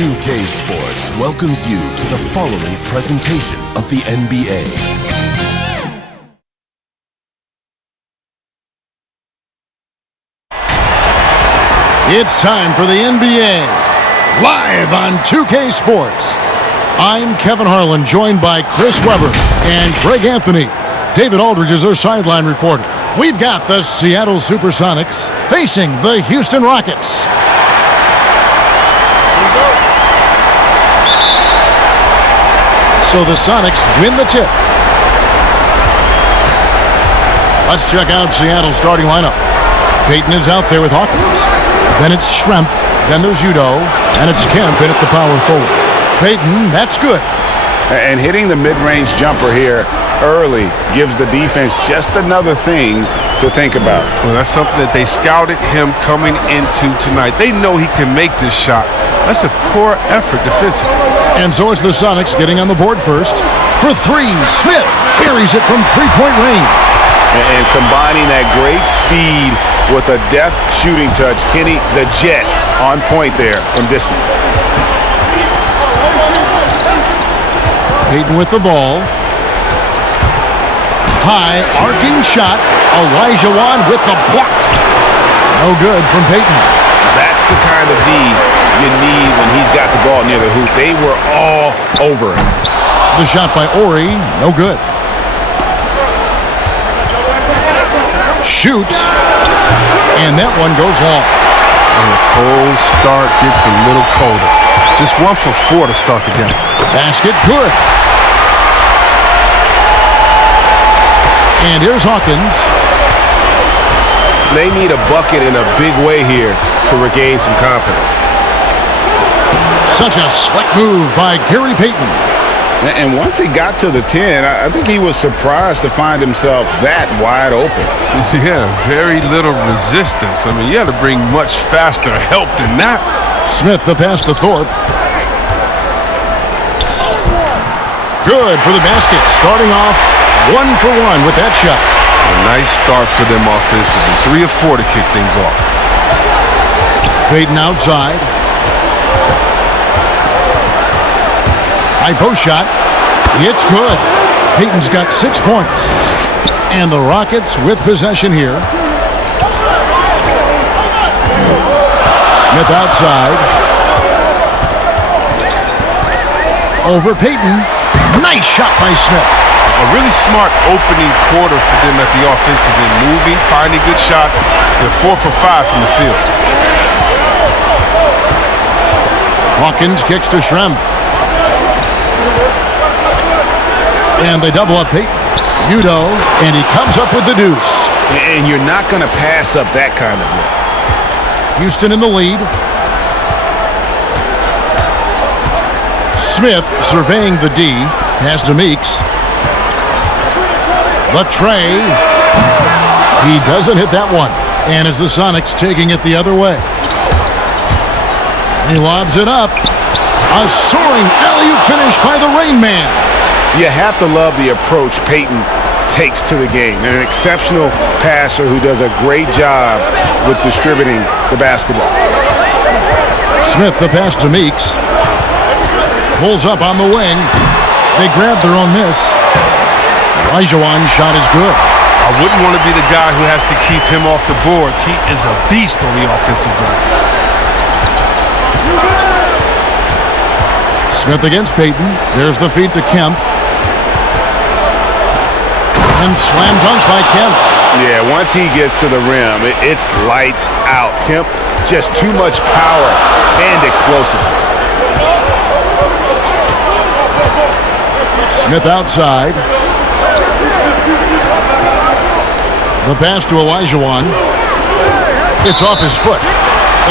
2K Sports welcomes you to the following presentation of the NBA. It's time for the NBA, live on 2K Sports. I'm Kevin Harlan, joined by Chris Webber and Greg Anthony. David Aldridge is our sideline reporter. We've got the Seattle SuperSonics facing the Houston Rockets. So the Sonics win the tip. Let's check out Seattle's starting lineup. Payton is out there with Hawkins. Then it's Schrempf. Then there's Udo. And it's Kemp in at the power forward. Payton, that's good. And hitting the mid-range jumper here early gives the defense just another thing to think about. Well, that's something that they scouted him coming into tonight. They know he can make this shot. That's a poor effort defensively. And so it's the Sonics getting on the board first. For three, Smith buries it from three-point range. And combining that great speed with a deft shooting touch, Kenny, the Jet, on point there from distance. Payton with the ball. High, arcing shot. Elijah Wan with the block. No good from Payton. That's the kind of D you need when he's got the ball near the hoop. They were all over him. The shot by Ori, no good. Shoots, and that one goes long. And the cold start gets a little colder. Just 1 for 4 to start the game. Basket good. And here's Hawkins. They need a bucket in a big way here to regain some confidence. Such a slick move by Gary Payton. And once he got to the 10, I think he was surprised to find himself that wide open. Yeah, very little resistance. I mean, you had to bring much faster help than that. Smith the pass to Thorpe. Good for the basket. Starting off 1 for 1 with that shot. A nice start for them offensively. 3 of 4 to kick things off. Payton outside. High post shot. It's good. Payton's got 6 points. And the Rockets with possession here. Smith outside. Over Payton. Nice shot by Smith. A really smart opening quarter for them at the offensive end. Moving, finding good shots. They're 4 for 5 from the field. Hawkins kicks to Schrempf. And they double up Payton. Udo, and he comes up with the deuce. And you're not going to pass up that kind of look. Houston in the lead. Smith surveying the D. Pass to Meeks. The tray. He doesn't hit that one. And it's the Sonics taking it the other way. He lobs it up. A soaring alley-oop finish by the Rain Man. You have to love the approach Payton takes to the game. An exceptional passer who does a great job with distributing the basketball. Smith the pass to Meeks. Pulls up on the wing. They grab their own miss. Elijah's shot is good. I wouldn't want to be the guy who has to keep him off the boards. He is a beast on the offensive glass. Smith against Payton. There's the feed to Kemp. And slam dunk by Kemp. Yeah, once he gets to the rim, it's lights out. Kemp, just too much power and explosiveness. Smith outside. The pass to Elijah. It's off his foot.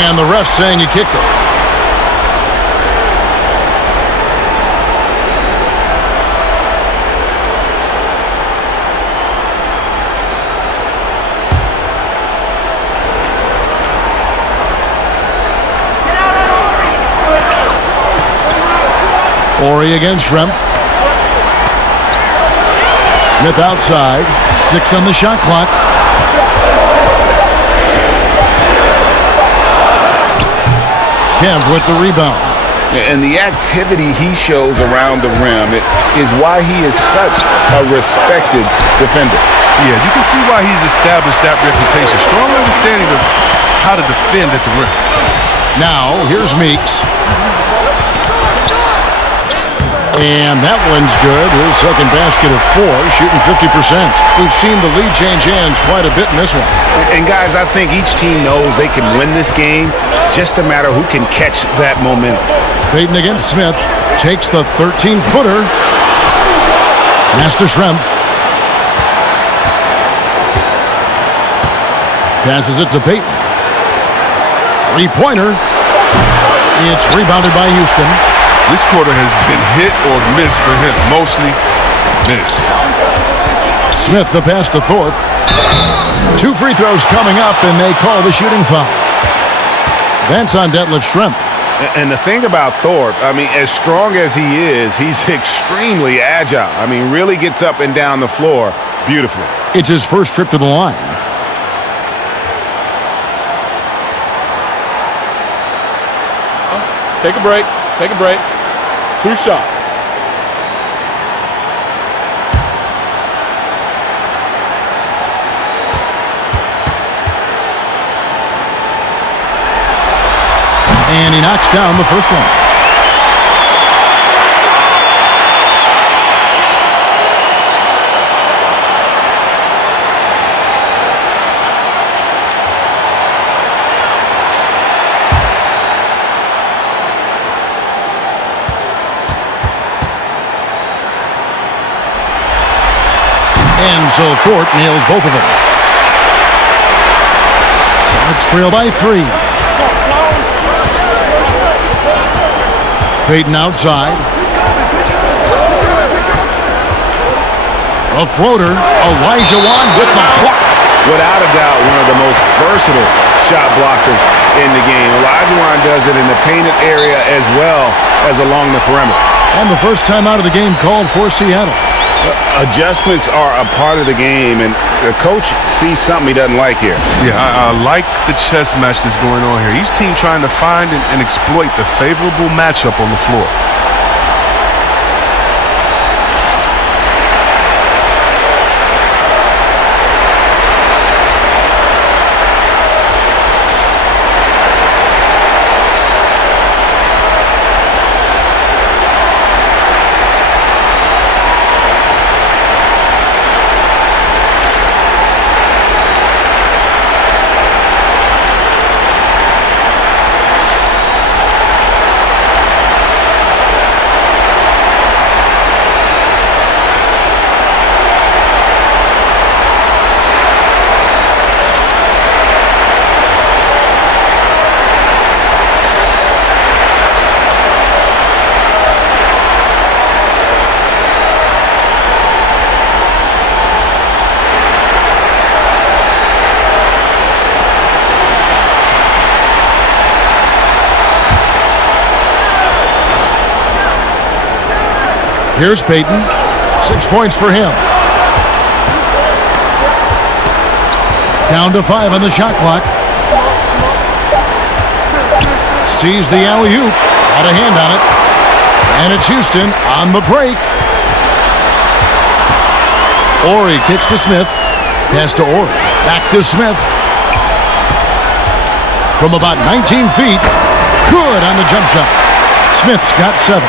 And the ref saying he kicked it. Ori against Schrempf. Smith outside. 6 on the shot clock. Kemp with the rebound. And the activity he shows around the rim is why he is such a respected defender. Yeah, you can see why he's established that reputation. Strong understanding of how to defend at the rim. Now, here's Meeks. And that one's good. His second basket of 4, shooting 50%. We've seen the lead change hands quite a bit in this one. And guys, I think each team knows they can win this game. Just a matter who can catch that momentum. Payton against Smith. Takes the 13-footer. Pass to Schrempf. Passes it to Payton. Three-pointer. It's rebounded by Houston. This quarter has been hit or miss for him. Mostly miss. Smith, the pass to Thorpe. 2 free throws coming up, and they call the shooting foul. That's on Detlef Schrempf. And the thing about Thorpe, I mean, as strong as he is, he's extremely agile. I mean, really gets up and down the floor beautifully. It's his first trip to the line. Take a break. Take a break. 2 shots. And he knocks down the first one. And so Thorpe nails both of them. Sonics trail by 3. Payton outside. A floater. Elijah Wan with the block. Without a doubt, one of the most versatile shot blockers in the game. Elijah Wan does it in the painted area as well as along the perimeter. And the first time out of the game called for Seattle. Adjustments are a part of the game, and the coach sees something he doesn't like here. Yeah, I like the chess match that's going on here. Each team trying to find and exploit the favorable matchup on the floor. Here's Payton. 6 points for him. Down to 5 on the shot clock. Sees the alley-oop. Got a hand on it. And it's Houston on the break. Ori kicks to Smith. Pass to Ori. Back to Smith. From about 19 feet. Good on the jump shot. Smith's got 7.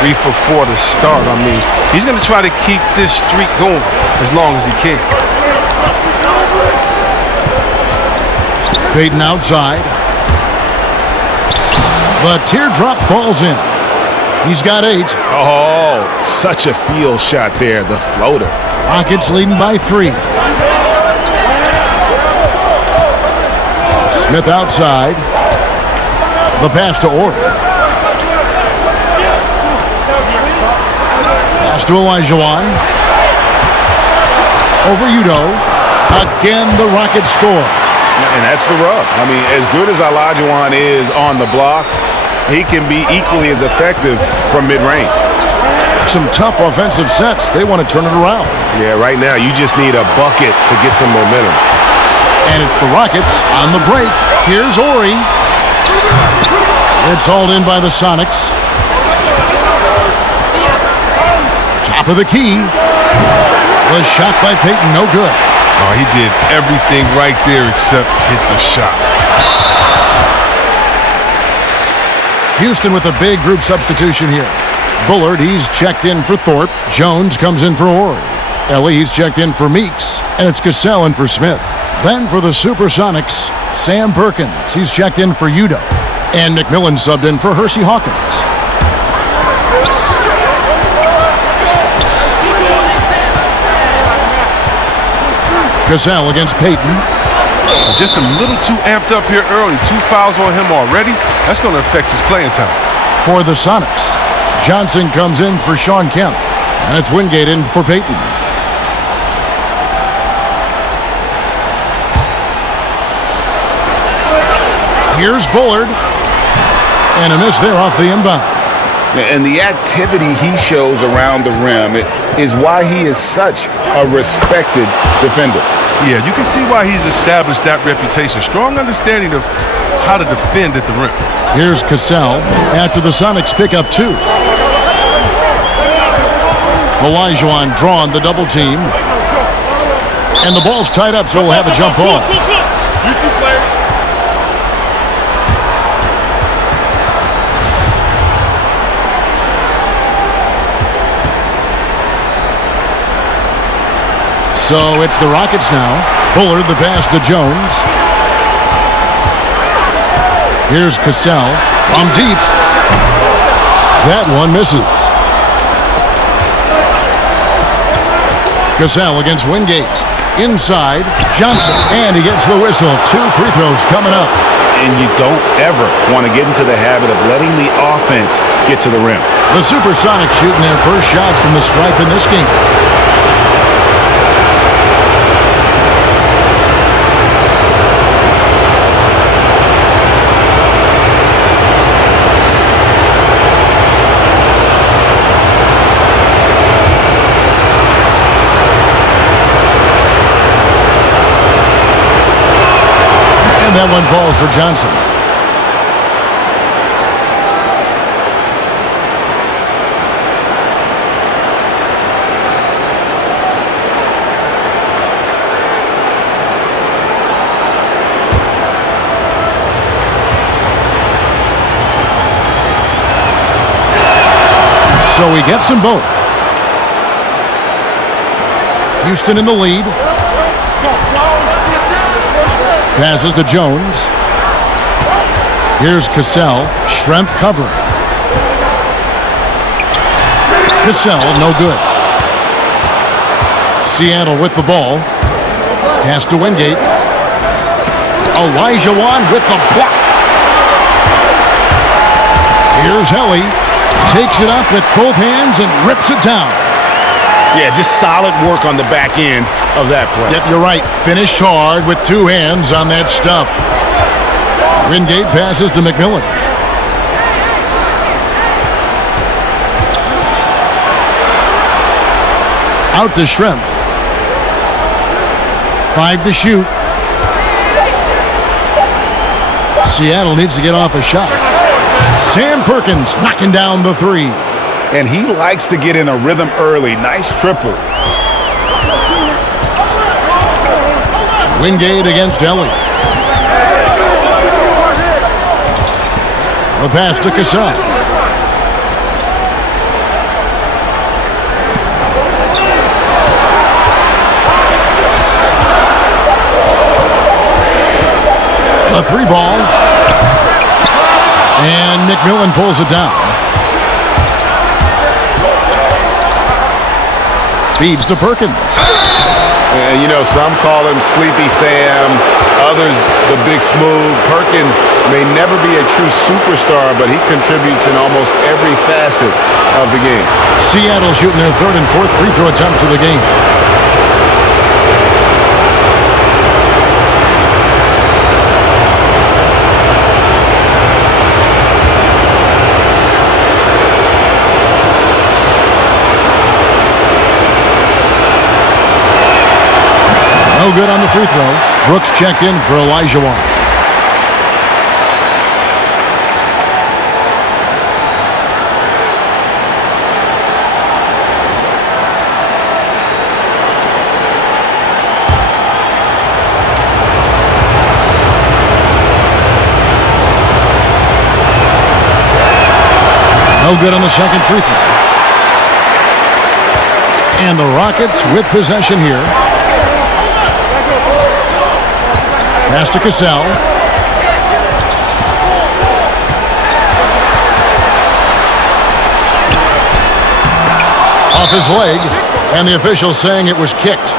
3 for 4 to start. I mean, he's going to try to keep this streak going as long as he can. Payton outside. The teardrop falls in. He's got 8. Oh, such a field shot there, the floater. Rockets leading by 3. Smith outside. The pass to Ori. Pass to Elijah Wan. Over Udo. Again, the Rockets score. And that's the rub. I mean, as good as Elijah Wan is on the blocks, he can be equally as effective from mid-range. Some tough offensive sets. They want to turn it around. Yeah, right now you just need a bucket to get some momentum. And it's the Rockets on the break. Here's Ori. It's hauled in by the Sonics. Top of the key. The shot by Payton, no good. Oh, he did everything right there except hit the shot. Houston with a big group substitution here. Bullard, he's checked in for Thorpe. Jones comes in for Horry. Ellie, he's checked in for Meeks. And it's Cassell in for Smith. Then for the SuperSonics, Sam Perkins. He's checked in for Udo. And McMillan subbed in for Hersey Hawkins. Cassell against Payton. Just a little too amped up here early. 2 fouls on him already. That's going to affect his playing time. For the Sonics, Johnson comes in for Sean Kemp. And it's Wingate in for Payton. Here's Bullard. And a miss there off the inbound. And the activity he shows around the rim is why he is such a respected defender. Yeah, you can see why he's established that reputation. Strong understanding of how to defend at the rim. Here's Cassell after the Sonics pick up 2. Olajuwon drawn the double team. And the ball's tied up, so we'll have a jump ball. You two players. So it's the Rockets now. Bullard the pass to Jones. Here's Cassell from deep. That one misses. Cassell against Wingate. Inside, Johnson, and he gets the whistle. 2 free throws coming up. And you don't ever want to get into the habit of letting the offense get to the rim. The SuperSonics shooting their first shots from the stripe in this game. That one falls for Johnson. So he gets them both. Houston in the lead. Passes to Jones. Here's Cassell. Schrempf covering. Cassell, no good. Seattle with the ball. Pass to Wingate. Olajuwon with the block. Here's Helly. Takes it up with both hands and rips it down. Yeah, just solid work on the back end of that play. Yep, you're right. Finished hard with 2 hands on that stuff. Wingate passes to McMillan. Out to Schrempf. 5 to shoot. Seattle needs to get off a shot. Sam Perkins knocking down the 3. And he likes to get in a rhythm early. Nice triple. Wingate against Ellie. The pass to Cassell. A 3 ball. And McMillan pulls it down. Feeds to Perkins. And, you know, some call him Sleepy Sam, others the Big Smooth. Perkins may never be a true superstar, but he contributes in almost every facet of the game. Seattle shooting their 3rd and 4th free throw attempts of the game. No good on the free throw. Brooks checked in for Olajuwon. No good on the second free throw. And the Rockets with possession here. Pass to Cassell. Off his leg, and the official saying it was kicked.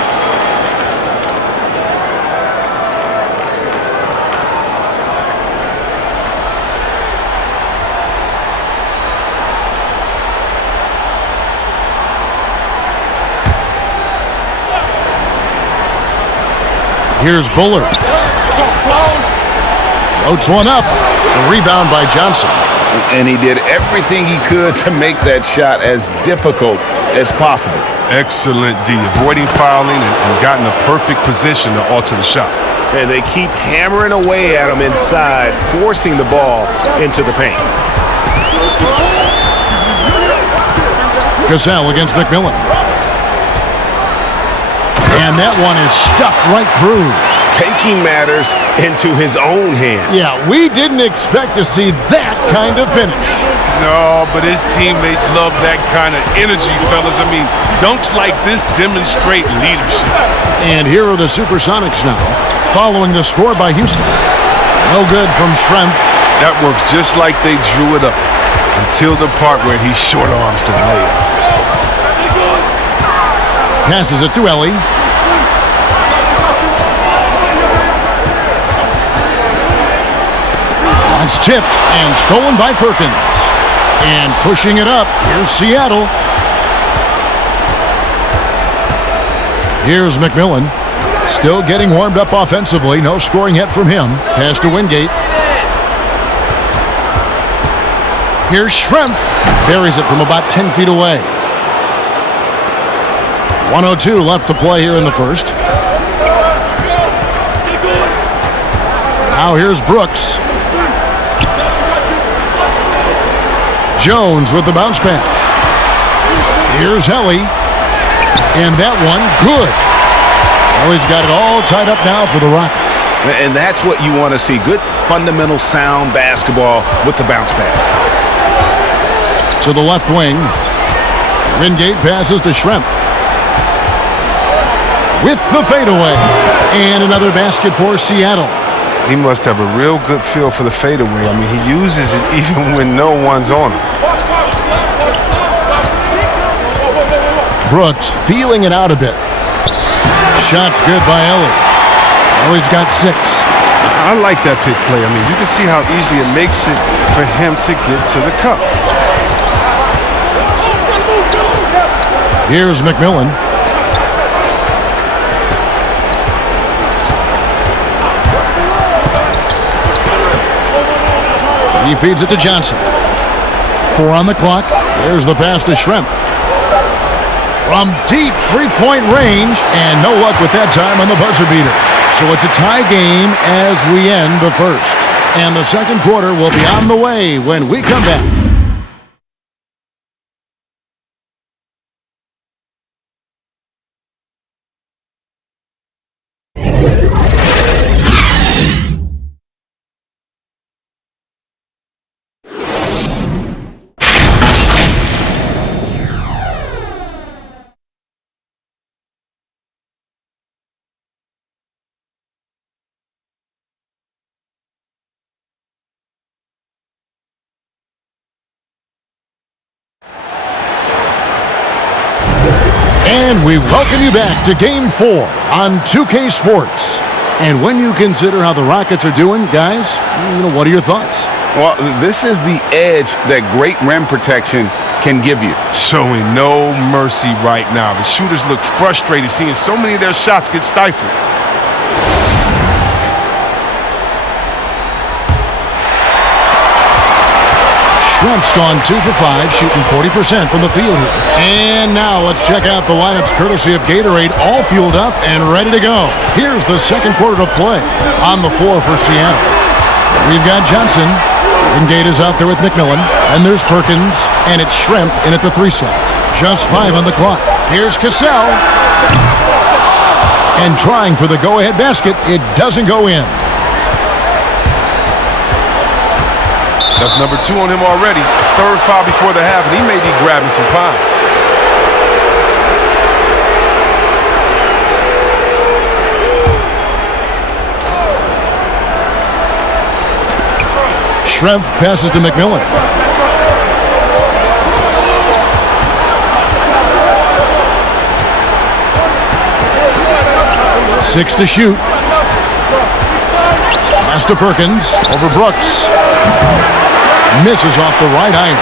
Here's Bullard. Floats one up. The rebound by Johnson. And he did everything he could to make that shot as difficult as possible. Excellent D, avoiding fouling and got in a perfect position to alter the shot. And they keep hammering away at him inside, forcing the ball into the paint. Cassell against McMillan. And that one is stuffed right through. Taking matters into his own hands. Yeah, we didn't expect to see that kind of finish. No, but his teammates love that kind of energy, fellas. I mean, dunks like this demonstrate leadership. And here are the SuperSonics now, following the score by Houston. No good from Schrempf. That works just like they drew it up, until the part where he short arms the layup. Passes it to Ellie. It's tipped and stolen by Perkins. And pushing it up, here's Seattle. Here's McMillan. Still getting warmed up offensively. No scoring yet from him. Pass to Wingate. Here's Schrempf. Buries it from about 10 feet away. 1:02 left to play here in the first. Now here's Brooks. Jones with the bounce pass. Here's Helly. And that one, good. Well, he's got it all tied up now for the Rockets. And that's what you want to see. Good, fundamental, sound basketball with the bounce pass. To the left wing. Wingate passes to Schrempf. With the fadeaway. And another basket for Seattle. He must have a real good feel for the fadeaway. I mean, he uses it even when no one's on him. Brooks feeling it out a bit. Shot's good by Ellie. Ellie's got 6. I like that pick play. I mean, you can see how easily it makes it for him to get to the cup. Here's McMillan. He feeds it to Johnson. 4 on the clock. There's the pass to Schrempf. From deep three-point range, and no luck with that time on the buzzer beater. So it's a tie game as we end the first. And the second quarter will be on the way when we come back. And we welcome you back to Game 4 on 2K Sports. And when you consider how the Rockets are doing, guys, what are your thoughts? Well, this is the edge that great rim protection can give you. Showing no mercy right now. The shooters look frustrated seeing so many of their shots get stifled. Schrempf's gone 2 for 5, shooting 40% from the field here. And now let's check out the lineups courtesy of Gatorade, all fueled up and ready to go. Here's the second quarter of play. On the floor for Seattle, we've got Johnson. Wingate is out there with McMillan. And there's Perkins. And it's Schrempf in at the 3 slot. Just 5 on the clock. Here's Cassell. And trying for the go-ahead basket. It doesn't go in. That's number 2 on him already. Third foul before the half, and he may be grabbing some pine. Schrempf passes to McMillan. Six to shoot. Pass to Perkins. Over Brooks. Misses off the right iron.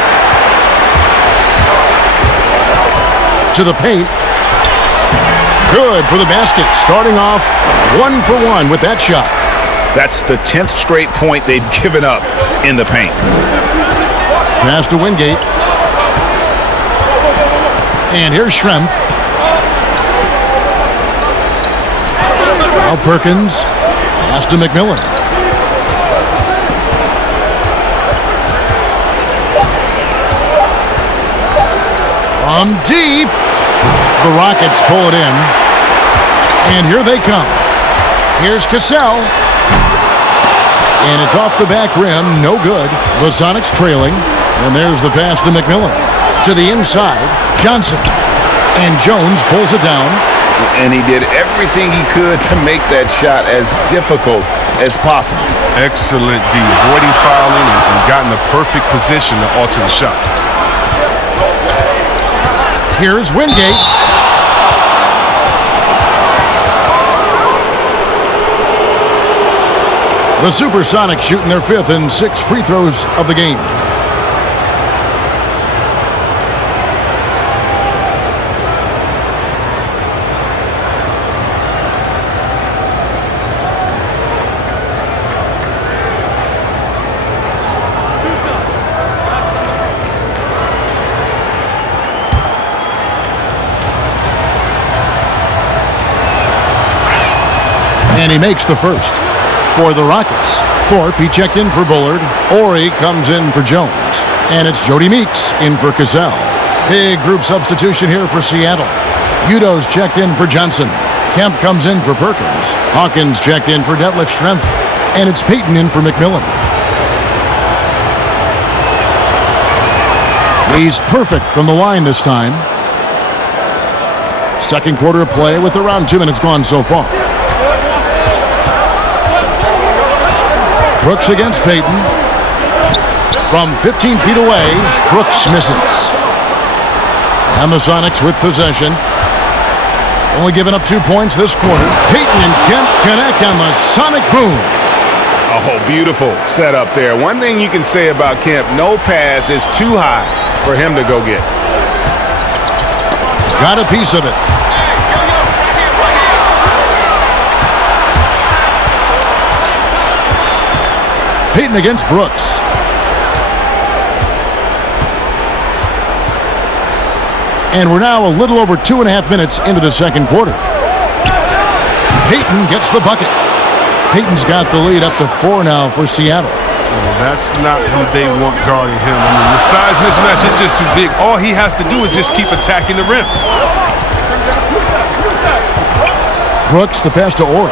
To the paint. Good for the basket. Starting off 1 for 1 with that shot. That's the 10th straight point they've given up in the paint. Pass to Wingate. And here's Schrempf. Now Perkins. Pass to McMillan. From deep. The Rockets pull it in. And here they come. Here's Cassell. And it's off the back rim. No good. The Sonics trailing. And there's the pass to McMillan. To the inside. Johnson. And Jones pulls it down. And he did everything he could to make that shot as difficult as possible. Excellent D. Avoiding fouling and got in the perfect position to alter the shot. Here's Wingate. The SuperSonics shooting their 5th and 6th free throws of the game. And he makes the first. For the Rockets, Thorpe, he checked in for Bullard. Ori comes in for Jones. And it's Jody Meeks in for Cassell. Big group substitution here for Seattle. Udo's checked in for Johnson. Kemp comes in for Perkins. Hawkins checked in for Detlef Schrempf. And it's Payton in for McMillan. He's perfect from the line this time. Second quarter of play with around 2 minutes gone so far. Brooks against Payton. From 15 feet away, Brooks misses. And the Sonics with possession. Only giving up 2 points this quarter. Payton and Kemp connect on the Sonic boom. Oh, beautiful setup there. One thing you can say about Kemp, no pass is too high for him to go get. Got a piece of it. Payton against Brooks. And we're now a little over 2.5 minutes into the second quarter. Payton gets the bucket. Payton's got the lead up to 4 now for Seattle. Well, that's not who they want guarding him. I mean, the size mismatch is just too big. All he has to do is just keep attacking the rim. Brooks, the pass to Ori.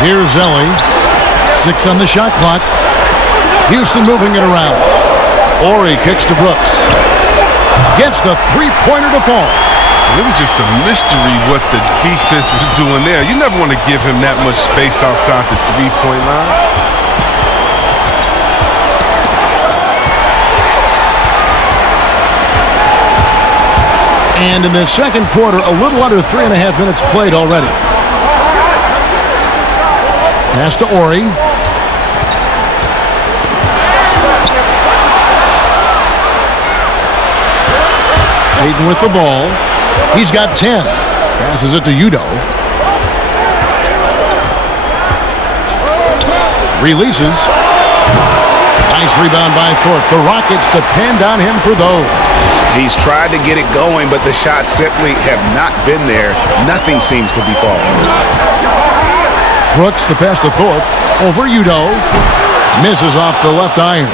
Here's Zelli. 6 on the shot clock. Houston moving it around. Ori kicks to Brooks. Gets the three-pointer to fall. It was just a mystery what the defense was doing there. You never want to give him that much space outside the three-point line. And in the second quarter, a little under 3.5 minutes played already. Pass to Ori. Payton with the ball. He's got 10. Passes it to Udo. Releases. Nice rebound by Thorpe. The Rockets depend on him for those. He's tried to get it going, but the shots simply have not been there. Nothing seems to be falling. Brooks, the pass to Thorpe. Over Udo. Misses off the left iron.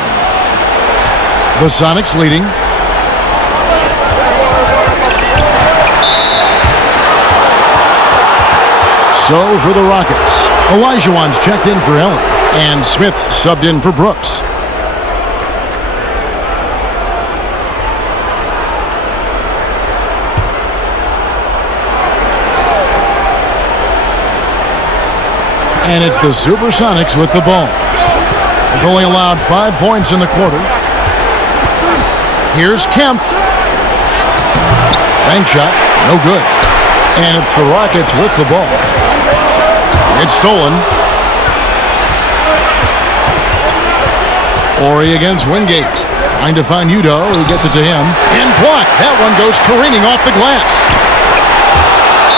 The Sonics leading. So for the Rockets, Olajuwon's checked in for Ellen. And Smith subbed in for Brooks. And it's the SuperSonics with the ball. They've only allowed 5 points in the quarter. Here's Kemp. Bank shot, no good. And it's the Rockets with the ball. It's stolen. Ori against Wingate. Trying to find Udo, who gets it to him. And blocked. That one goes careening off the glass.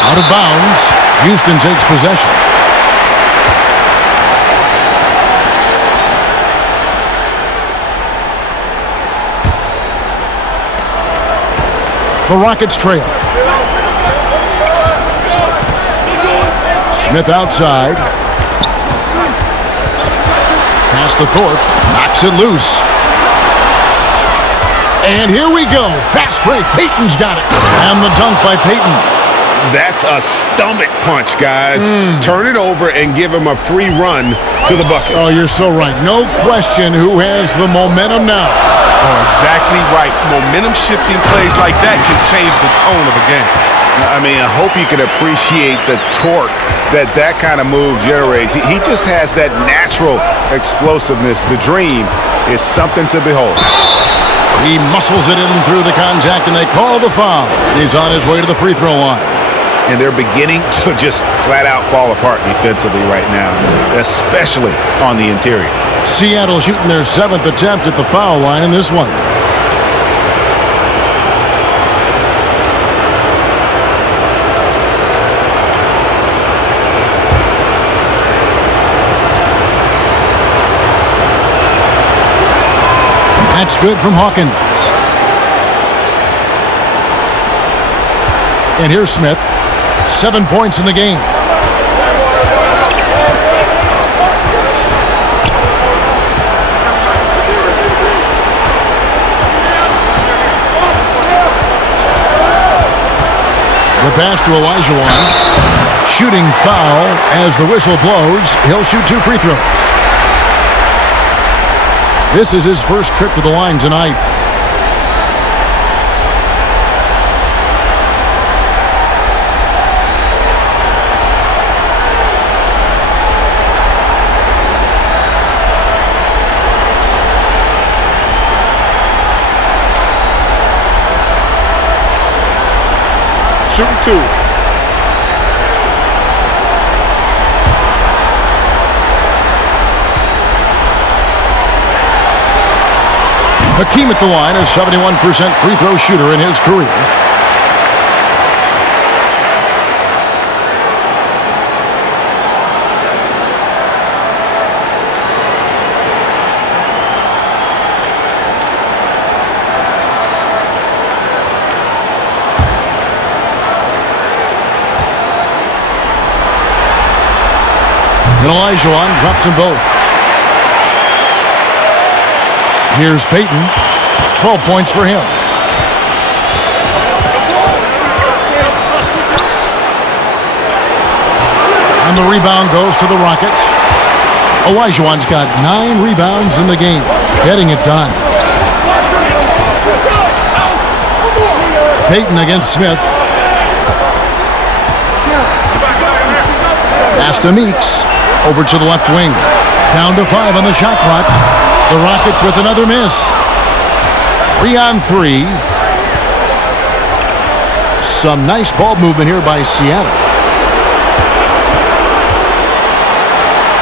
Out of bounds. Houston takes possession. The Rockets trail. Smith outside. Pass to Thorpe. Knocks it loose. And here we go. Fast break. Payton's got it. And the dunk by Payton. That's a stomach punch, guys. Turn it over and give him a free run to the bucket. Oh, you're so right. No question who has the momentum now. Oh, exactly right. Momentum-shifting plays like that can change the tone of a game. I mean, I hope you can appreciate the torque that kind of move generates. He just has that natural explosiveness. The dream is something to behold. He muscles it in through the contact, and they call the foul. He's on his way to the free throw line. And they're beginning to just flat-out fall apart defensively right now, especially on the interior. Seattle shooting their 7th attempt at the foul line in this one. That's good from Hawkins. And here's Smith. 7 points in the game. The pass to Olajuwon. Shooting foul as the whistle blows. He'll shoot 2 free throws. This is his first trip to the line tonight. Shooting 2. Hakeem at the line, a 71% free throw shooter in his career. And Olajuwon drops them both. Here's Payton. 12 points for him. And the rebound goes to the Rockets. Olajuwon's got 9 rebounds in the game. Getting it done. Payton against Smith. Pass to Meeks. Over to the left wing. Down to 5 on the shot clock. The Rockets with another miss. 3 on 3. Some nice ball movement here by Seattle.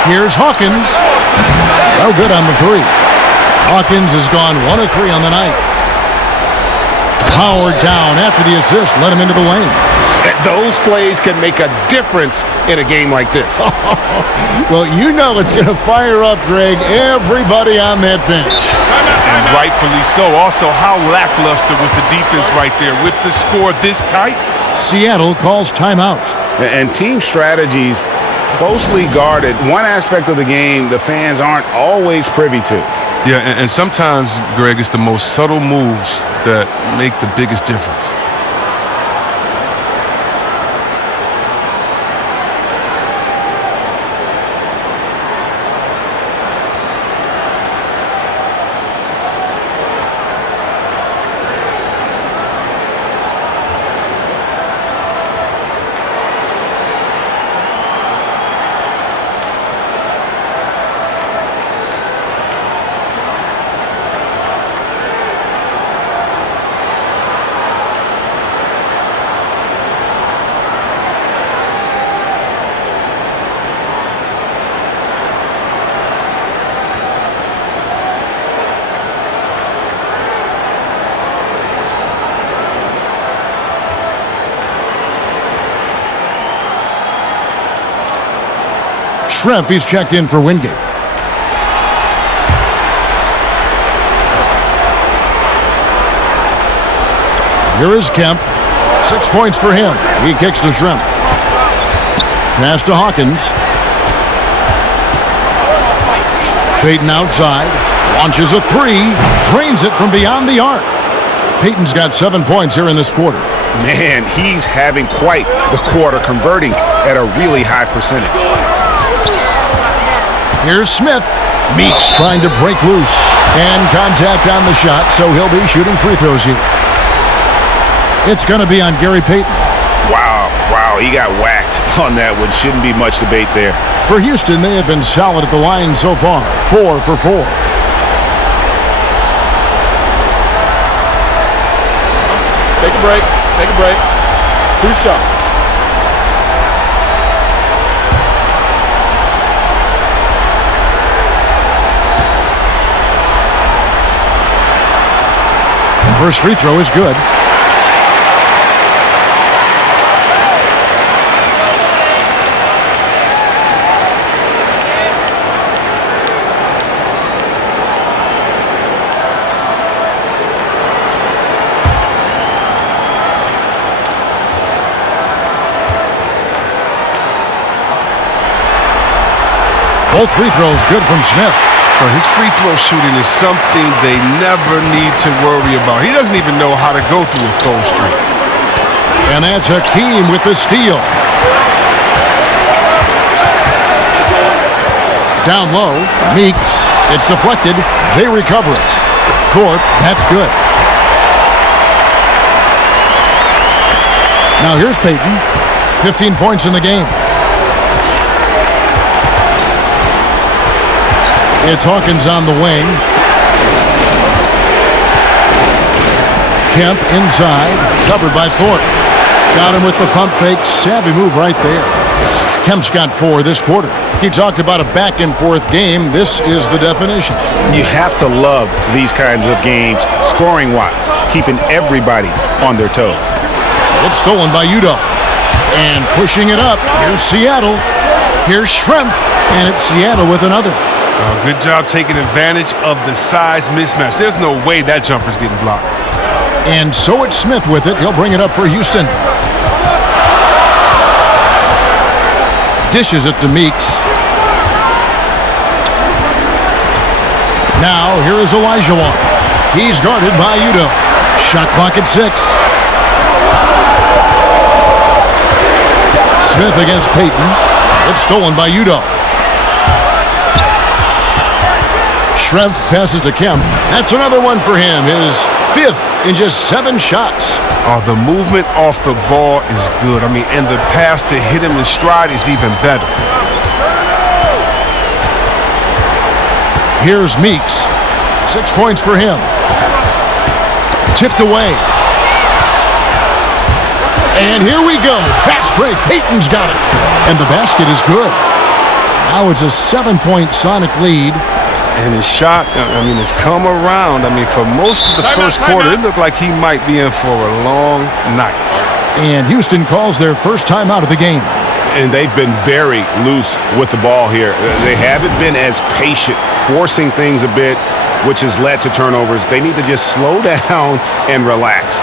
Here's Hawkins. No good on the 3. Hawkins has gone 1 of 3 on the night. Howard down after the assist. Let him into the lane. Those plays can make a difference in a game like this. Well, you know it's going to fire up, Greg, everybody on that bench. And rightfully so. Also, how lackluster was the defense right there with the score this tight? Seattle calls timeout. And team strategies closely guarded. One aspect of the game the fans aren't always privy to. Yeah, and sometimes, Greg, it's the most subtle moves that make the biggest difference. Shrimp, he's checked in for Wingate. Here is Kemp. 6 points for him. He kicks to Shrimp. Pass to Hawkins. Payton outside. Launches a three. Drains it from beyond the arc. Payton's got 7 points here in this quarter. Man, he's having quite the quarter, converting at a really high percentage. Here's Smith. Meeks trying to break loose. And contact on the shot, so he'll be shooting free throws here. It's going to be on Gary Payton. Wow, he got whacked on that one. Shouldn't be much debate there. For Houston, they have been solid at the line so far. 4 for 4. Take a break. Take a break. 2 shots. First free throw is good. Both free throws good from Smith. Well, his free throw shooting is something they never need to worry about. He doesn't even know how to go through a cold streak. And that's Hakeem with the steal. Down low, Meeks. It's deflected. They recover it. Thorpe, that's good. Now here's Payton. 15 points in the game. It's Hawkins on the wing. Kemp inside, covered by Thorpe. Got him with the pump fake. Savvy move right there. Kemp's got 4 this quarter. He talked about a back-and-forth game. This is the definition. You have to love these kinds of games, scoring-wise, keeping everybody on their toes. It's stolen by Udo. And pushing it up, here's Seattle. Here's Shrimp, and it's Seattle with another. Good job taking advantage of the size mismatch. There's no way that jumper's getting blocked. And so it's Smith with it. He'll bring it up for Houston. Dishes it to Meeks. Now, here is Olajuwon. He's guarded by Udo. Shot clock at 6. Smith against Payton. It's stolen by Udo. Shrimp passes to Kemp. That's another one for him. His 5th in just 7 shots. Oh, the movement off the ball is good. I mean, and the pass to hit him in stride is even better. Here's Meeks. 6 points for him. Tipped away. And here we go. Fast break. Payton's got it. And the basket is good. Now it's a 7-point Sonic lead. And his shot, I mean, has come around. I mean, for most of the first quarter, it looked like he might be in for a long night. And Houston calls their first time out of the game. And they've been very loose with the ball here. They haven't been as patient, forcing things a bit, which has led to turnovers. They need to just slow down and relax.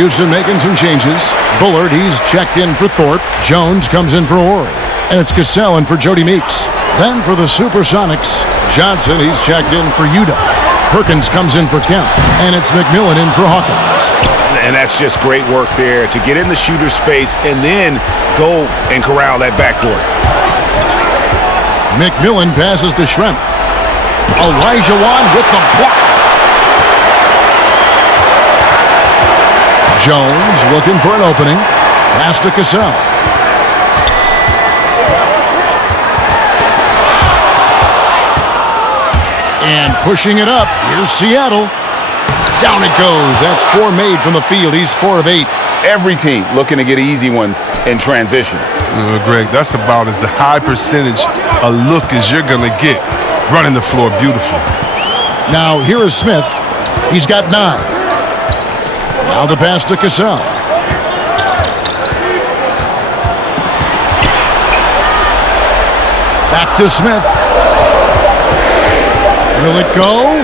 Houston making some changes. Bullard, he's checked in for Thorpe. Jones comes in for Horry. And it's Cassell in for Jody Meeks. Then for the SuperSonics, Johnson, he's checked in for Udo. Perkins comes in for Kemp, and it's McMillan in for Hawkins. And that's just great work there to get in the shooter's face and then go and corral that backboard. McMillan passes to Schrempf. Olajuwon with the block. Jones looking for an opening. Pass to Cassell. And pushing it up, here's Seattle. Down it goes. That's 4 made from the field. He's 4 of 8. Every team looking to get easy ones in transition. Greg, that's about as high percentage a look as you're going to get. Running the floor beautifully. Now here is Smith. He's got 9. Now the pass to Cassell. Back to Smith. Will it go?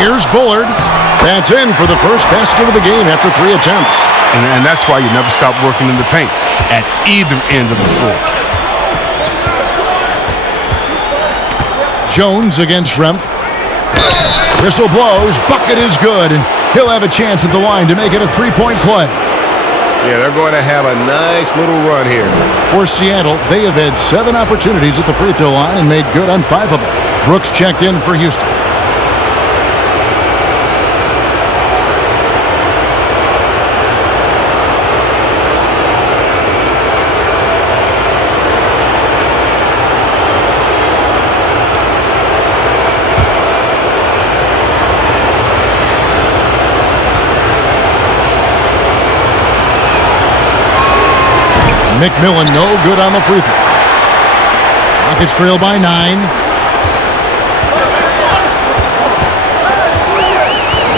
Here's Bullard. That's in for the first basket of the game after 3 attempts. And that's why you never stop working in the paint at either end of the floor. Jones against Schrempf. Whistle blows. Bucket is good, and he'll have a chance at the line to make it a 3-point play. Yeah, they're going to have a nice little run here. For Seattle, they have had 7 opportunities at the free throw line and made good on 5 of them. Brooks checked in for Houston. McMillan no good on the free throw. Rockets trail by 9.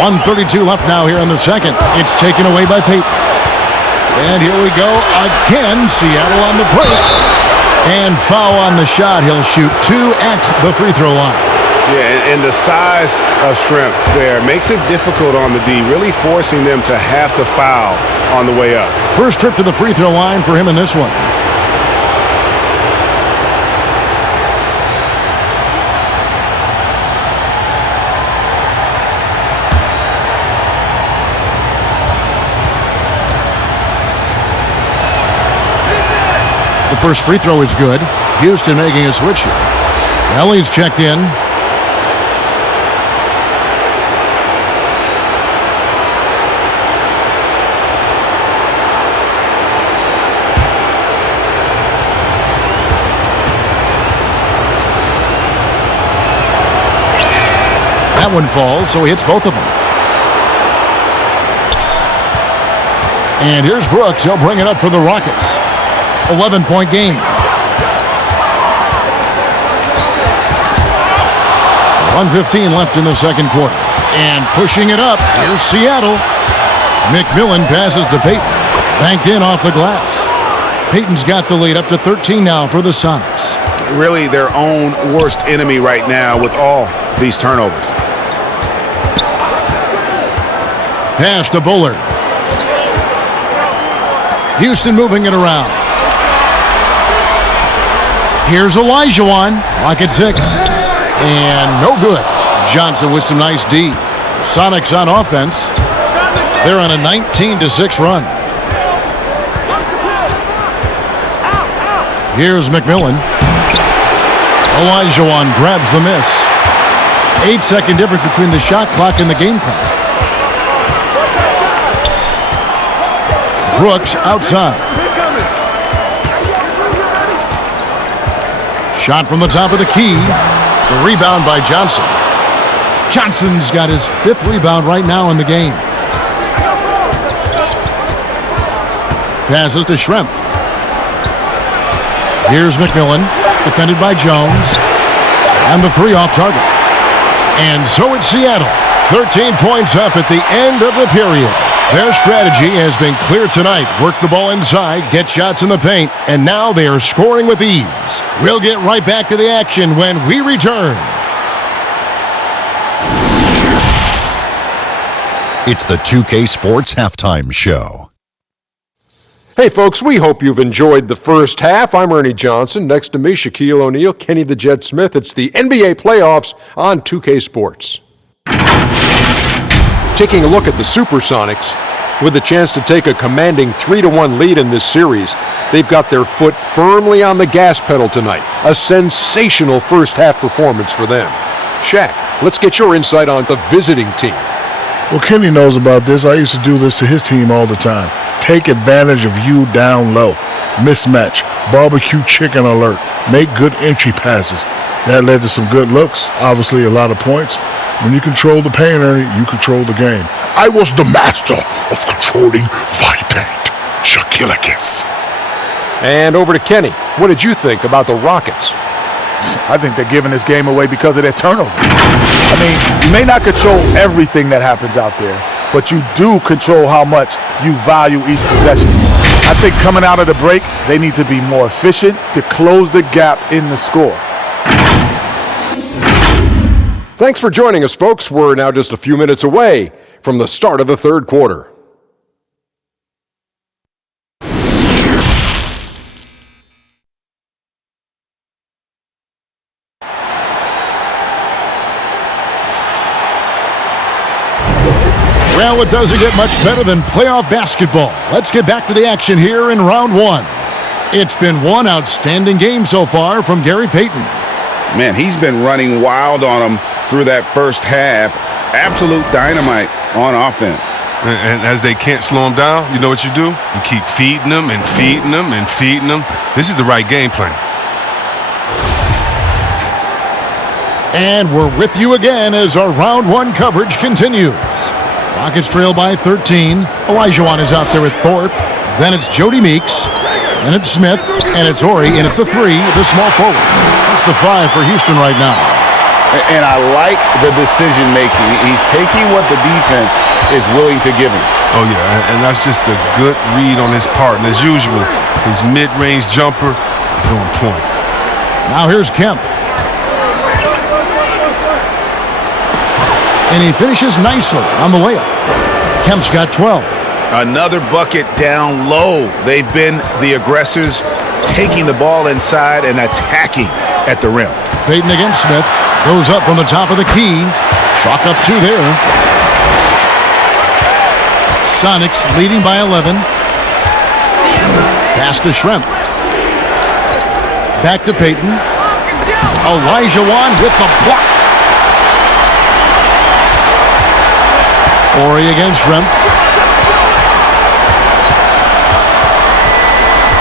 1:32 left now here in the second. It's taken away by Payton. And here we go again. Seattle on the break. And foul on the shot. He'll shoot 2 at the free throw line. Yeah, and the size of Schrempf there makes it difficult on the D, really forcing them to have to foul on the way up. First trip to the free throw line for him in this one. The first free throw is good. Houston making a switch here. Ellie's checked in. That one falls, so he hits both of them. And here's Brooks. He'll bring it up for the Rockets. 11-point game. 1:15 left in the second quarter. And pushing it up, here's Seattle. McMillan passes to Payton. Banked in off the glass. Payton's got the lead up to 13 now for the Sonics. Really their own worst enemy right now with all these turnovers. Pass to Bullard. Houston moving it around. Here's Olajuwon. Rocket 6. And no good. Johnson with some nice D. Sonics on offense. They're on a 19-6 run. Here's McMillan. Olajuwon grabs the miss. 8-second difference between the shot clock and the game clock. Brooks outside. Shot from the top of the key. The rebound by Johnson. Johnson's got his 5th rebound right now in the game. Passes to Schrempf. Here's McMillan, defended by Jones. And the 3 off target. And so it's Seattle. 13 points up at the end of the period. Their strategy has been clear tonight. Work the ball inside, get shots in the paint, and now they are scoring with ease. We'll get right back to the action when we return. It's the 2K Sports Halftime Show. Hey folks, we hope you've enjoyed the first half. I'm Ernie Johnson. Next to me, Shaquille O'Neal, Kenny the Jet Smith. It's the NBA playoffs on 2K Sports. Taking a look at the SuperSonics, with a chance to take a commanding 3-1 lead in this series, they've got their foot firmly on the gas pedal tonight. A sensational first half performance for them. Shaq, let's get your insight on the visiting team. Well, Kenny knows about this. I used to do this to his team all the time. Take advantage of you down low. Mismatch. Barbecue chicken alert. Make good entry passes. That led to some good looks. Obviously, a lot of points. When you control the paint, Ernie, you control the game. I was the master of controlling my paint. Shaquille. And over to Kenny. What did you think about the Rockets? I think they're giving this game away because of their turnovers. I mean, you may not control everything that happens out there, but you do control how much you value each possession. I think coming out of the break, they need to be more efficient to close the gap in the score. Thanks for joining us, folks. We're now just a few minutes away from the start of the third quarter. Well, it doesn't get much better than playoff basketball. Let's get back to the action here in round one. It's been one outstanding game so far from Gary Payton. Man, he's been running wild on them through that first half. Absolute dynamite on offense. And as they can't slow him down, you know what you do? You keep feeding them and feeding them and feeding them. This is the right game plan. And we're with you again as our round one coverage continues. Rockets trail by 13. Olajuwon is out there with Thorpe. Then it's Jody Meeks. Then it's Smith. And it's Horry in at the 3, the small forward. That's the 5 for Houston right now. And I like the decision-making. He's taking what the defense is willing to give him. Oh, yeah, and that's just a good read on his part. And as usual, his mid-range jumper is on point. Now here's Kemp. And he finishes nicely on the layup. Kemp's got 12. Another bucket down low. They've been the aggressors, taking the ball inside and attacking at the rim. Payton against Smith. Goes up from the top of the key. Chalk up 2 there. Sonics leading by 11. Pass to Schrempf. Back to Payton. Olajuwon with the block. Horry against Schrempf.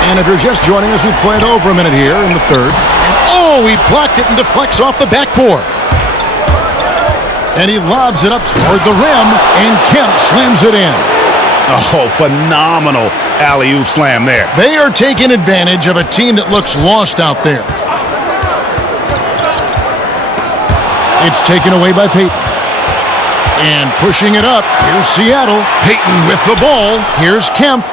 And if you're just joining us, we played over a minute here in the third. And he blocked it and deflects off the backboard. And he lobs it up toward the rim, and Kemp slams it in. Oh, phenomenal alley-oop slam there. They are taking advantage of a team that looks lost out there. It's taken away by Payton. And pushing it up, here's Seattle. Payton with the ball. Here's Kemp.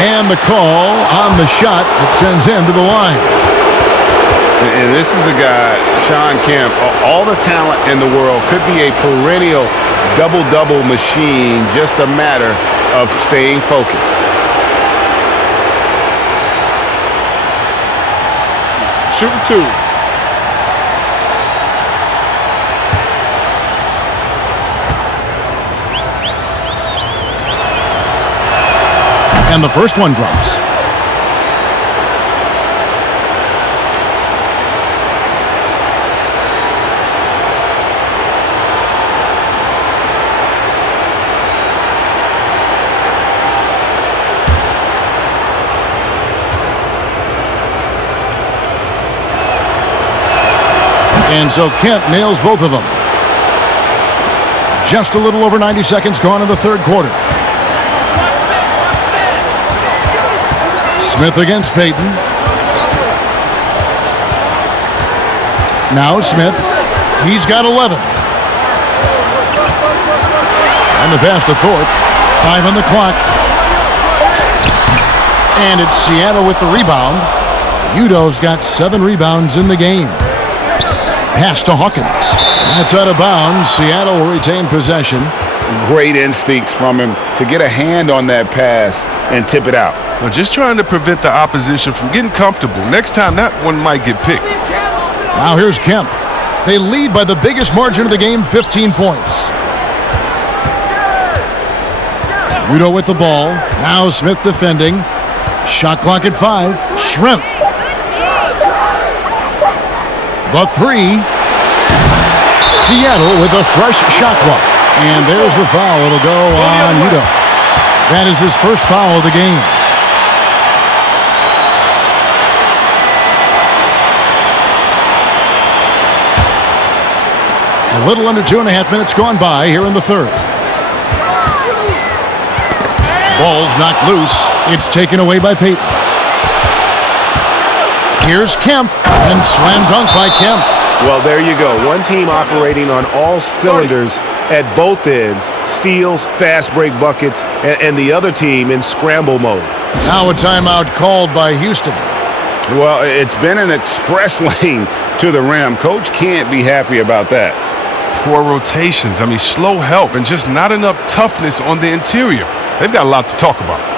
And the call on the shot that sends him to the line. And this is the guy, Shawn Kemp. All the talent in the world, could be a perennial double-double machine, just a matter of staying focused. Shooting 2. And the first one drops. And so Kemp nails both of them. Just a little over 90 seconds gone in the third quarter. Smith against Payton. Now Smith. He's got 11. And the pass to Thorpe. 5 on the clock. And it's Seattle with the rebound. Udo's got 7 rebounds in the game. Pass to Hawkins. That's out of bounds. Seattle will retain possession. Great instincts from him to get a hand on that pass and tip it out. Well, just trying to prevent the opposition from getting comfortable. Next time, that one might get picked. Now here's Kemp. They lead by the biggest margin of the game, 15 points. Udo with the ball. Now Smith defending. Shot clock at 5. Shrimp. The 3. Seattle with a fresh shot clock. And there's the foul. It'll go on Udo. That is his first foul of the game. A little under 2.5 minutes gone by here in the third. Ball's knocked loose. It's taken away by Payton. Here's Kemp, and slam dunk by Kemp. Well, there you go. One team operating on all cylinders at both ends. Steals, fast break buckets, and the other team in scramble mode. Now a timeout called by Houston. Well, it's been an express lane to the rim. Coach can't be happy about that. Poor rotations. I mean, slow help and just not enough toughness on the interior. They've got a lot to talk about.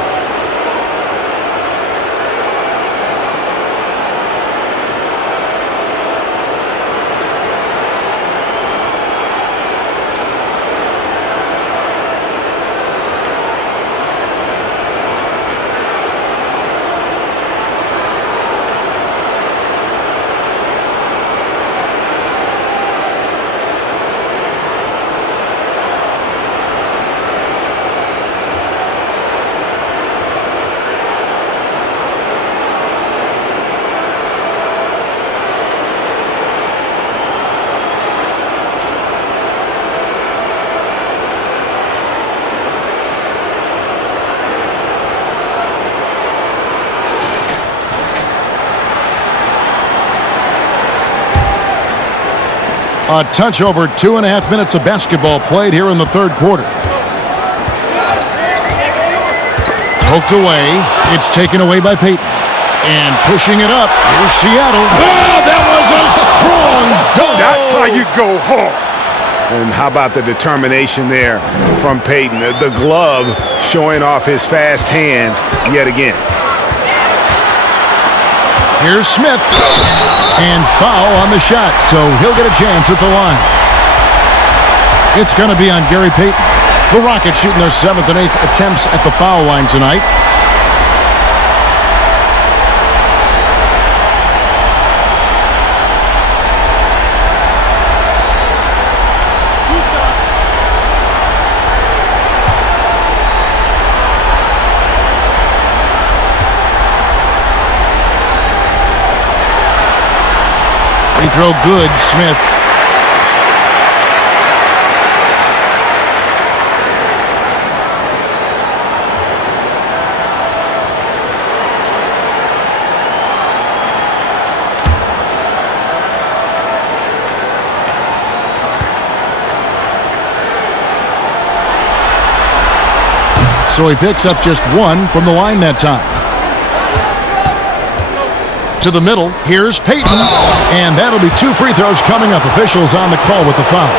A touch over 2.5 minutes of basketball played here in the third quarter. Poked away. It's taken away by Payton. And pushing it up. Here's Seattle. Oh, that was a strong dunk. That's how you go hard. And how about the determination there from Payton? The glove showing off his fast hands yet again. Here's Smith. And foul on the shot, so he'll get a chance at the line. It's going to be on Gary Payton. The Rockets shooting their 7th and 8th attempts at the foul line tonight. Free throw good, Smith. So he picks up just 1 from the line that time. To the middle, here's Payton, and that'll be 2 free throws coming up. Officials on the call with the foul.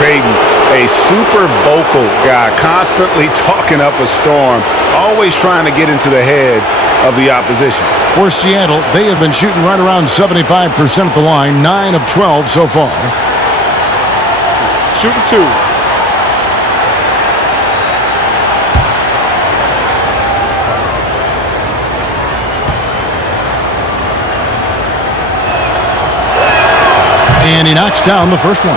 Payton, a super vocal guy, constantly talking up a storm, always trying to get into the heads of the opposition. For Seattle, they have been shooting right around 75% at the line, 9 of 12 so far. Shooting 2. And he knocks down the first one.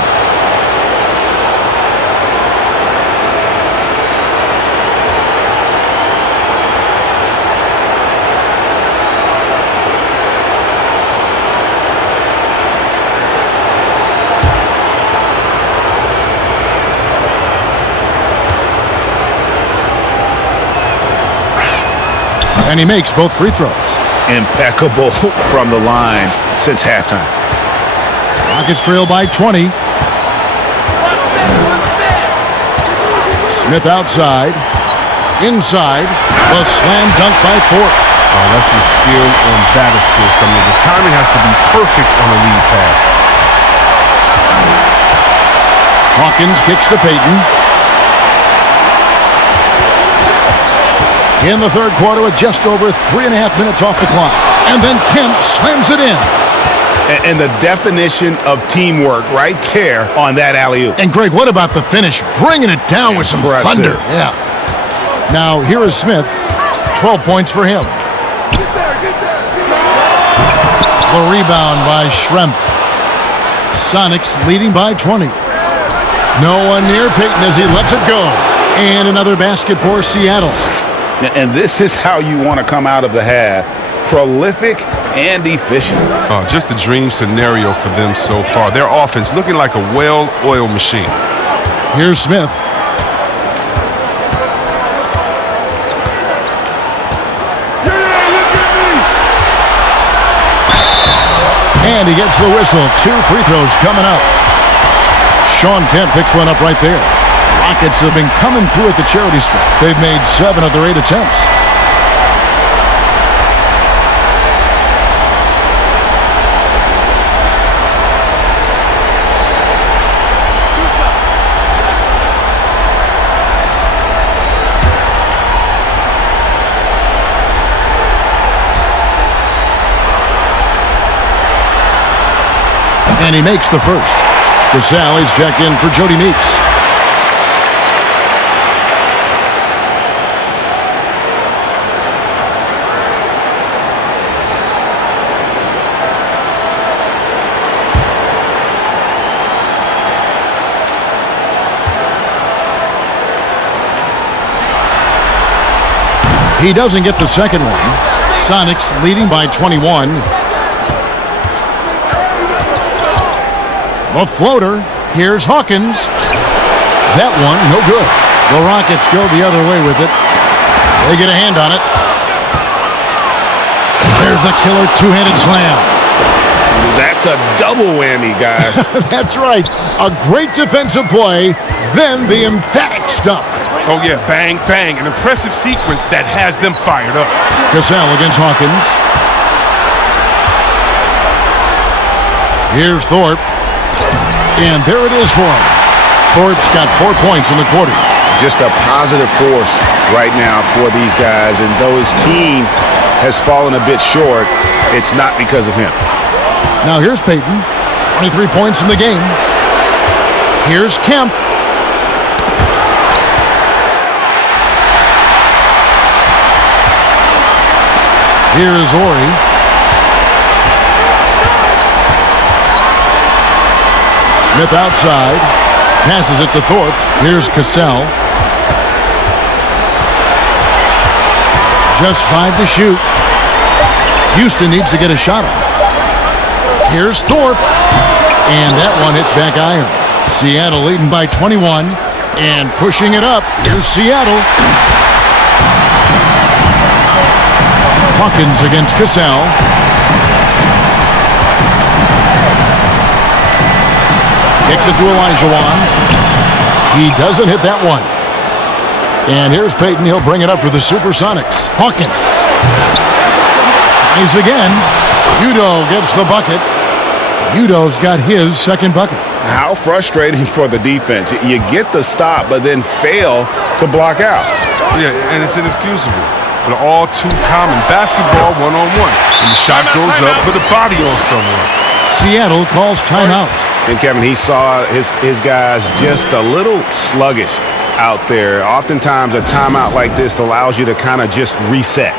And he makes both free throws. Impeccable from the line since halftime. Rockets trail by 20. Smith outside. Inside. The slam dunk by Thorpe. Oh, that's some skill on that assist. I mean, the timing has to be perfect on a lead pass. Hawkins kicks to Payton. In the third quarter with just over 3.5 minutes off the clock. And then Kemp slams it in. And the definition of teamwork right there on that alley-oop. And Greg, what about the finish? Bringing it down with some thunder. Yeah. Now here is Smith. 12 points for him. The rebound by Schrempf. Sonics leading by 20. No one near Payton as he lets it go. And another basket for Seattle. And this is how you want to come out of the half. Prolific and efficient. Oh, just a dream scenario for them so far. Their offense looking like a well-oiled machine. Here's Smith. And he gets the whistle. 2 free throws coming up. Sean Kemp picks one up right there. Rockets have been coming through at the charity stripe. They've made 7 of their 8 attempts. And he makes the first. Gasol is checked in for Jody Meeks. He doesn't get the second one. Sonics leading by 21. A floater. Here's Hawkins. That one, no good. The Rockets go the other way with it. They get a hand on it. There's the killer two-handed slam. That's a double whammy, guys. That's right. A great defensive play, then the emphatic stuff. Oh, yeah, bang, bang. An impressive sequence that has them fired up. Gasol against Hawkins. Here's Thorpe. And there it is for him. Thorpe's got 4 points in the quarter. Just a positive force right now for these guys. And though his team has fallen a bit short, it's not because of him. Now here's Payton. 23 points in the game. Here's Kemp. Here is Ori. Smith outside. Passes it to Thorpe. Here's Cassell. Just 5 to shoot. Houston needs to get a shot off. Here's Thorpe. And that one hits back iron. Seattle leading by 21. And pushing it up. Here's Seattle. Hawkins against Cassell. Kicks it to Olajuwon. He doesn't hit that one. And here's Payton. He'll bring it up for the SuperSonics. Hawkins. Tries again. Udo gets the bucket. Udo's got his second bucket. How frustrating for the defense. You get the stop, but then fail to block out. Yeah, and it's inexcusable. But all too common. Basketball one-on-one. And the shot goes up, put a body on someone. Seattle calls timeout. And Kevin, he saw his guys just a little sluggish out there. Oftentimes a timeout like this allows you to kind of just reset.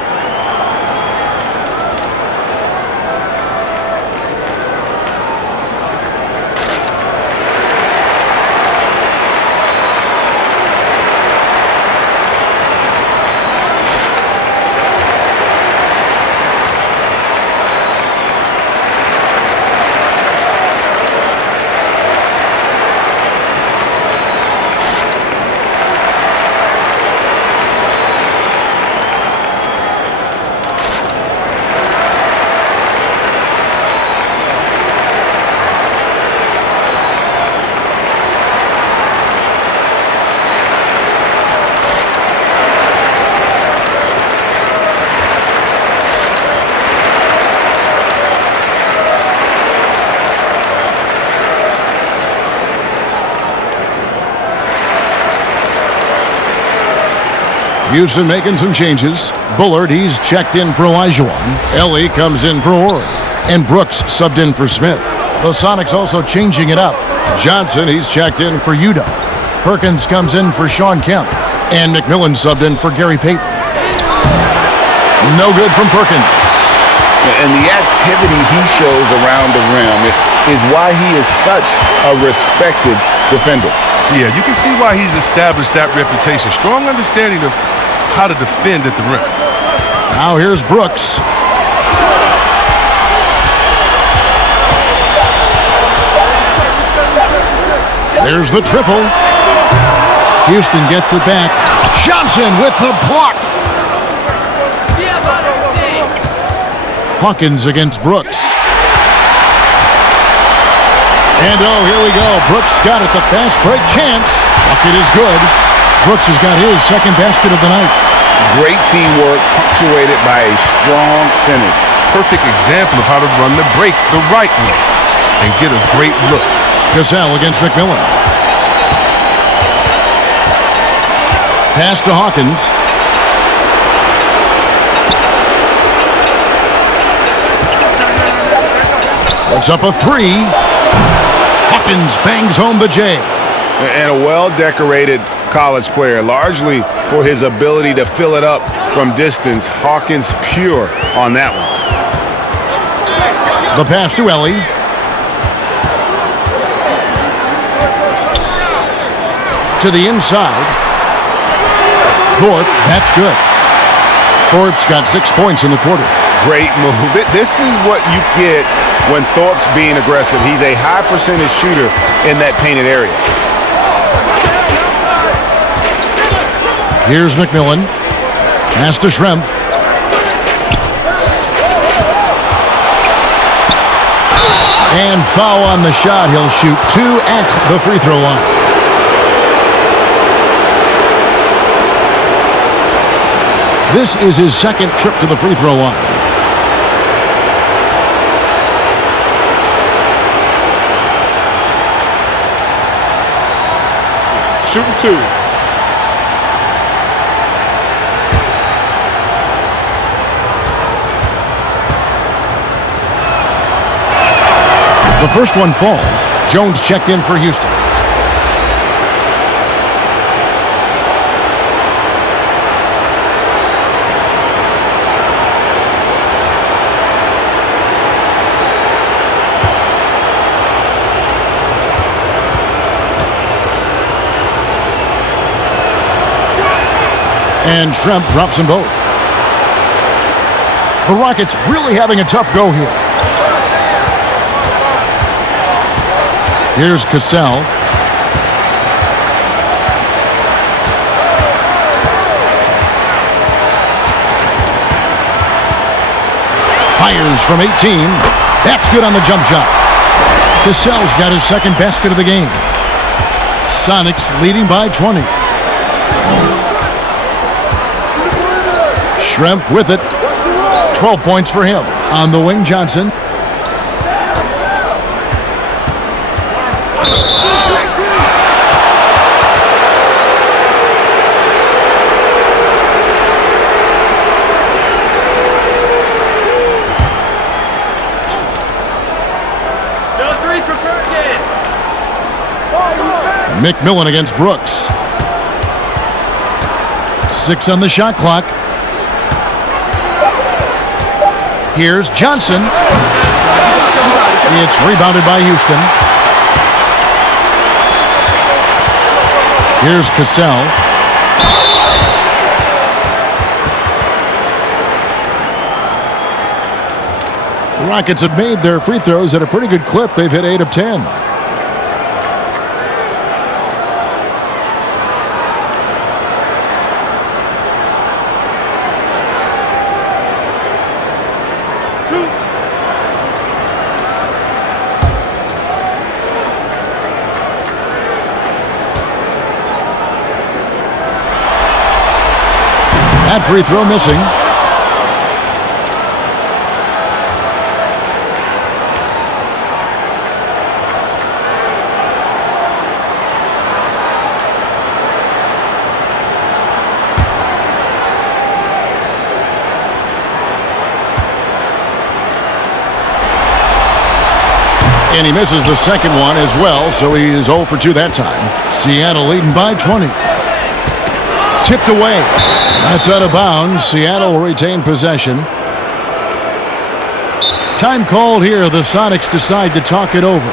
Houston making some changes. Bullard, he's checked in for Olajuwon. Ellie comes in for Horry. And Brooks subbed in for Smith. The Sonics also changing it up. Johnson, he's checked in for Udo. Perkins comes in for Sean Kemp. And McMillan subbed in for Gary Payton. No good from Perkins. And the activity he shows around the rim is why he is such a respected defender. Yeah, you can see why he's established that reputation. Strong understanding of how to defend at the rim. Now here's Brooks. There's the triple. Houston gets it back. Johnson with the block. Hawkins against Brooks. And oh, here we go. Brooks got it. The fast break chance. Bucket is good. Brooks has got his second basket of the night. Great teamwork punctuated by a strong finish. Perfect example of how to run the break the right way and get a great look. Cassell against McMillan. Pass to Hawkins. Puts up a three. Hawkins bangs home the J. And a well-decorated college player, largely for his ability to fill it up from distance. Hawkins pure on that one. The pass to Ellie. To the inside. Thorpe, that's good. Thorpe's got 6 points in the quarter. Great move. This is what you get when Thorpe's being aggressive. He's a high percentage shooter in that painted area. Here's McMillan. Pass to Schrempf. And foul on the shot. He'll shoot 2 at the free throw line. This is his second trip to the free throw line. Shooting 2. The first one falls. Jones checked in for Houston. And Schrempf drops them both. The Rockets really having a tough go here. Here's Cassell. Fires from 18. That's good on the jump shot. Cassell's got his second basket of the game. Sonics leading by 20. Schrempf with it. 12 points for him. On the wing, Johnson. McMillan against Brooks. 6 on the shot clock. Here's Johnson. It's rebounded by Houston. Here's Cassell. The Rockets have made their free throws at a pretty good clip. They've hit 8 of 10. That free throw missing. And he misses the second one as well, so he is 0 for 2 that time. Seattle leading by 20. Tipped away. That's out of bounds. Seattle will retain possession. Time called here. The Sonics decide to talk it over.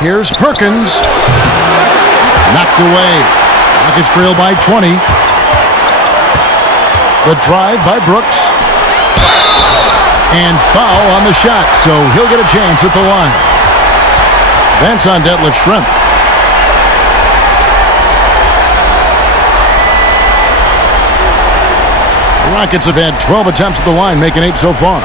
Here's Perkins. Knocked away. Rockets trail by 20. The drive by Brooks. And foul on the shot, so he'll get a chance at the line. That's on Detlef Schrempf. The Rockets have had 12 attempts at the line, making 8 so far.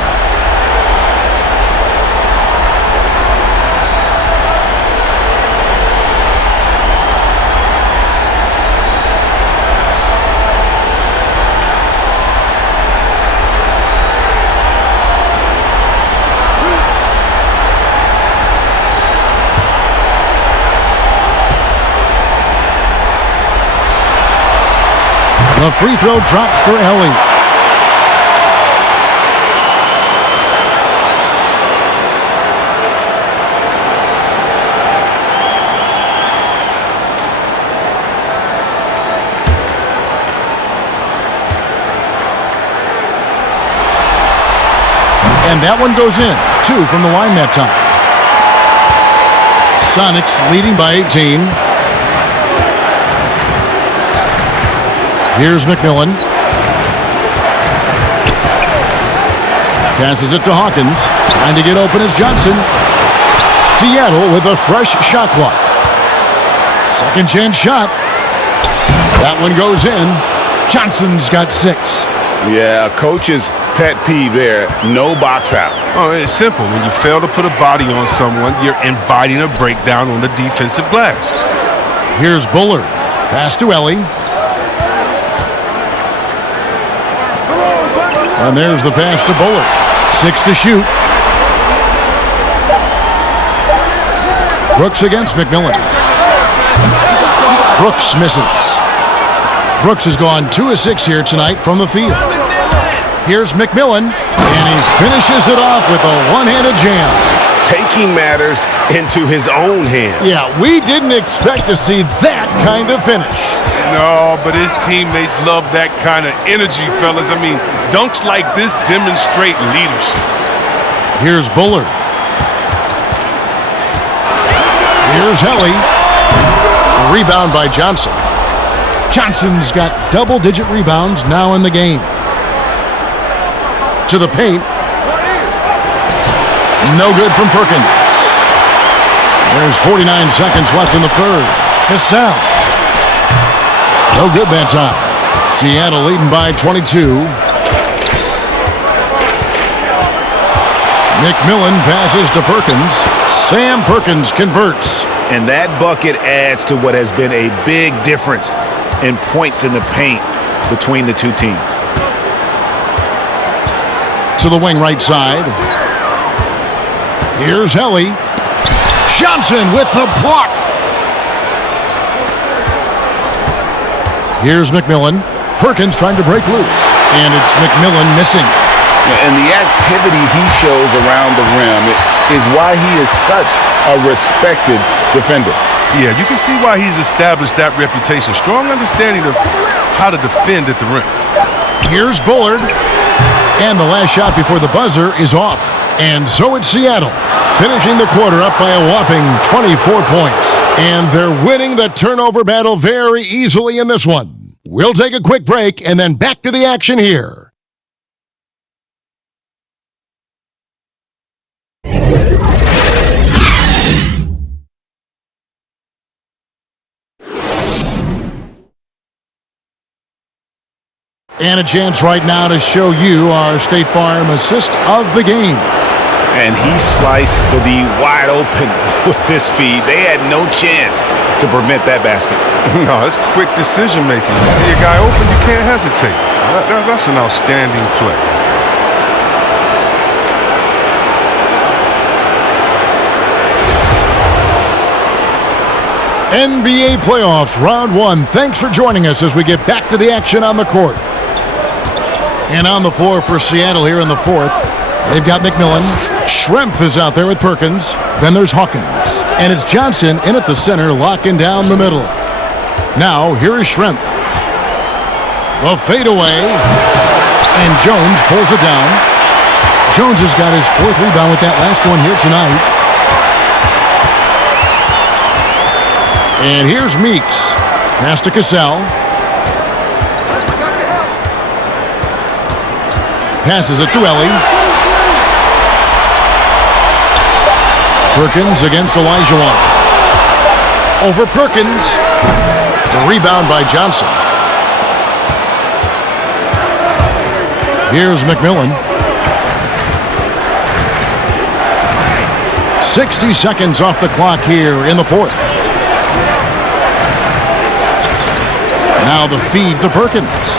The free throw drops for Ellie. And that one goes in. 2 from the line that time. Sonics leading by 18. Here's McMillan. Passes it to Hawkins. Trying to get open is Johnson. Seattle with a fresh shot clock. Second chance shot. That one goes in. Johnson's got 6. Yeah, coach's pet peeve there. No box out. Oh, it's simple. When you fail to put a body on someone, you're inviting a breakdown on the defensive glass. Here's Bullard. Pass to Ellie. And there's the pass to Bullard. 6 to shoot. Brooks against McMillan. Brooks misses. Brooks has gone 2 of 6 here tonight from the field. Here's McMillan, and he finishes it off with a one-handed jam. Taking matters into his own hands. Yeah, we didn't expect to see that kind of finish. No, but his teammates love that kind of energy, fellas. I mean, dunks like this demonstrate leadership. Here's Bullard. Here's Helly. A rebound by Johnson. Johnson's got double-digit rebounds now in the game. To the paint. No good from Perkins. There's 49 seconds left in the third. Cassell. No good that time. Seattle leading by 22. McMillan passes to Perkins. Sam Perkins converts. And that bucket adds to what has been a big difference in points in the paint between the two teams. To the wing right side. Here's Helly. Johnson with the block. Here's McMillan. Perkins trying to break loose. And it's McMillan missing. And the activity he shows around the rim, is why he is such a respected defender. Yeah, you can see why he's established that reputation. Strong understanding of how to defend at the rim. Here's Bullard. And the last shot before the buzzer is off. And so it's Seattle, finishing the quarter up by a whopping 24 points. And they're winning the turnover battle very easily in this one. We'll take a quick break and then back to the action here. And a chance right now to show you our State Farm assist of the game. And he sliced the D wide open with this feed. They had no chance to prevent that basket. No, it's quick decision making. You see a guy open, you can't hesitate. That's an outstanding play. NBA playoffs, round one. Thanks for joining us as we get back to the action on the court. And on the floor for Seattle here in the fourth, they've got McMillan. Schrempf is out there with Perkins. Then there's Hawkins. And it's Johnson in at the center, locking down the middle. Now, here is Schrempf. The fadeaway. And Jones pulls it down. Jones has got his fourth rebound with that last one here tonight. And here's Meeks. Pass to Cassell. Passes it to Ellie. Perkins against Olajuwon. Over Perkins. The rebound by Johnson. Here's McMillan. 60 seconds off the clock here in the fourth. Now the feed to Perkins.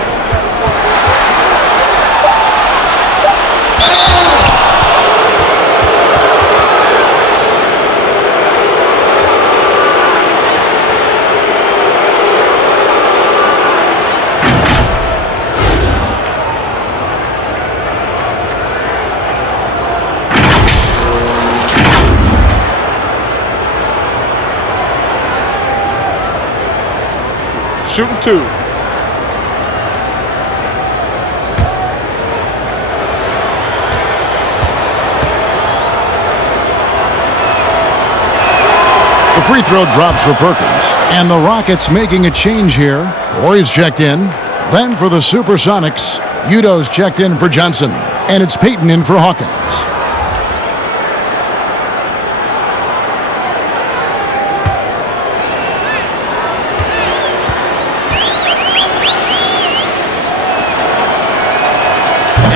Shooting two. The free throw drops for Perkins. And the Rockets making a change here. Roy's checked in. Then for the SuperSonics, Udo's checked in for Johnson. And it's Payton in for Hawkins.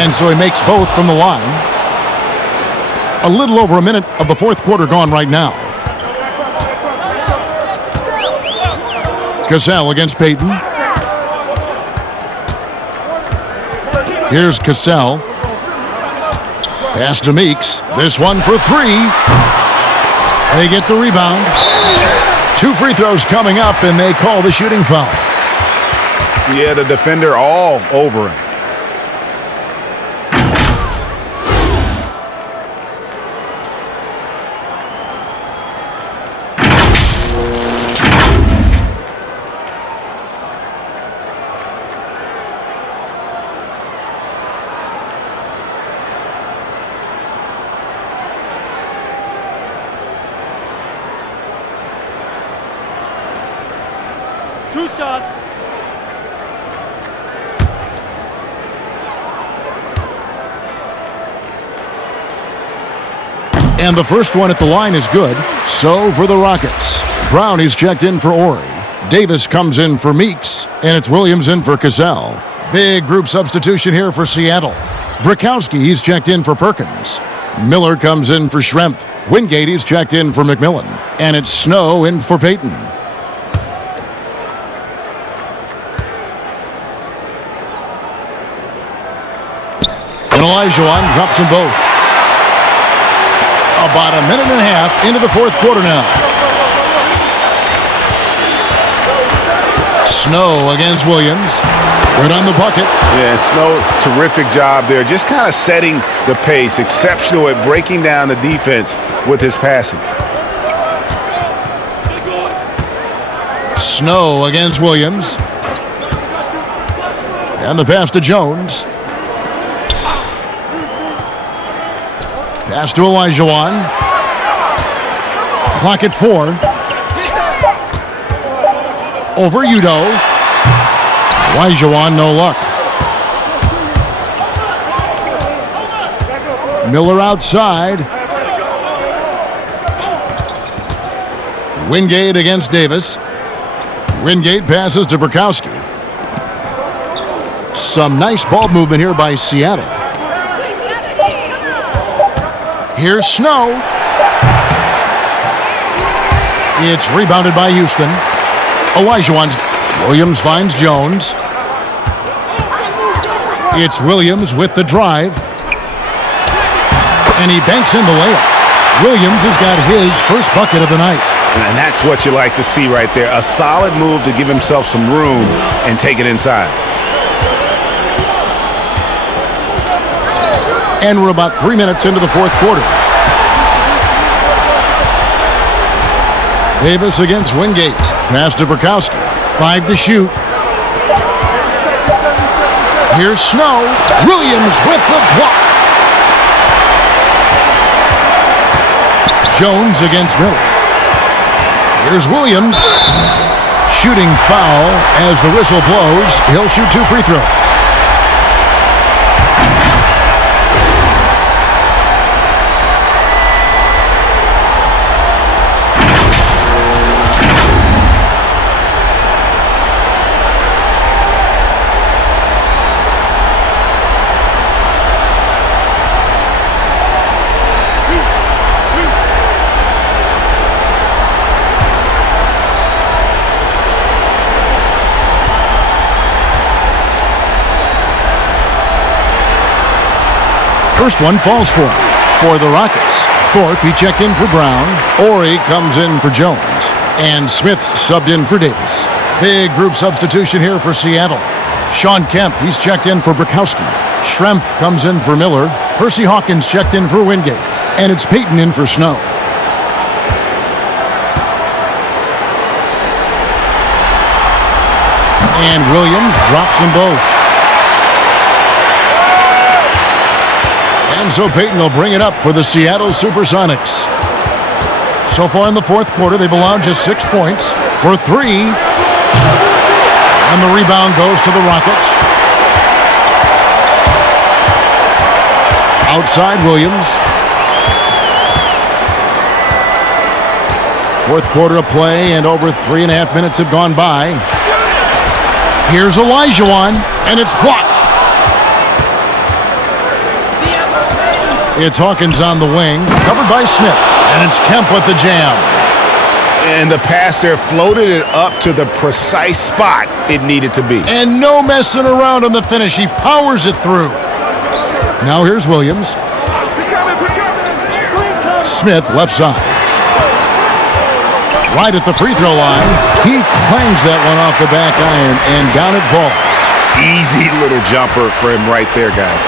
And so he makes both from the line. A little over a minute of the fourth quarter gone right now. Cassell against Payton. Here's Cassell. Pass to Meeks. This one for three. They get the rebound. Two free throws coming up, and they call the shooting foul. Yeah, the defender all over him. Two shots. And the first one at the line is good. So for the Rockets, Brown is checked in for Ori. Davis comes in for Meeks, and it's Williams in for Cassell. Big group substitution here for Seattle. Brakowski, he's checked in for Perkins. Miller comes in for Schrempf. Wingate, he's checked in for McMillan. And it's Snow in for Payton. And Olajuwon drops them both. About a minute and a half into the fourth quarter now. Snow against Williams. Good on the bucket. Yeah, Snow, terrific job there. Just kind of setting the pace. Exceptional at breaking down the defense with his passing. Snow against Williams. And the pass to Jones. Pass to Olajuwon. Clock at 4. Over Udo. Olajuwon, no luck. Miller outside. Wingate against Davis. Wingate passes to Burkowski. Some nice ball movement here by Seattle. Here's Snow. It's rebounded by Houston. Olajuwon's. Williams finds Jones. It's Williams with the drive. And he banks in the layup. Williams has got his first bucket of the night. And that's what you like to see right there. A solid move to give himself some room and take it inside. And we're about 3 minutes into the fourth quarter. Davis against Wingate. Pass to Burkowski. 5 to shoot. Here's Snow. Williams with the block. Jones against Miller. Here's Williams. Shooting foul as the whistle blows. He'll shoot 2 free throws. First one falls for the Rockets. Thorpe, he checked in for Brown. Ori comes in for Jones. And Smith subbed in for Davis. Big group substitution here for Seattle. Sean Kemp, he's checked in for Burkowski. Schrempf comes in for Miller. Percy Hawkins checked in for Wingate. And it's Payton in for Snow. And Williams drops them both. And so Payton will bring it up for the Seattle SuperSonics. So far in the fourth quarter, they've allowed just 6 points for 3. And the rebound goes to the Rockets. Outside Williams. Fourth quarter of play, and over 3.5 minutes have gone by. Here's Olajuwon, and it's blocked. It's Hawkins on the wing, covered by Smith, and it's Kemp with the jam. And the pass there floated it up to the precise spot it needed to be. And no messing around on the finish. He powers it through. Now here's Williams. Smith, left side. Right at the free throw line. He clangs that one off the back iron, and down it falls. Easy little jumper for him right there, guys.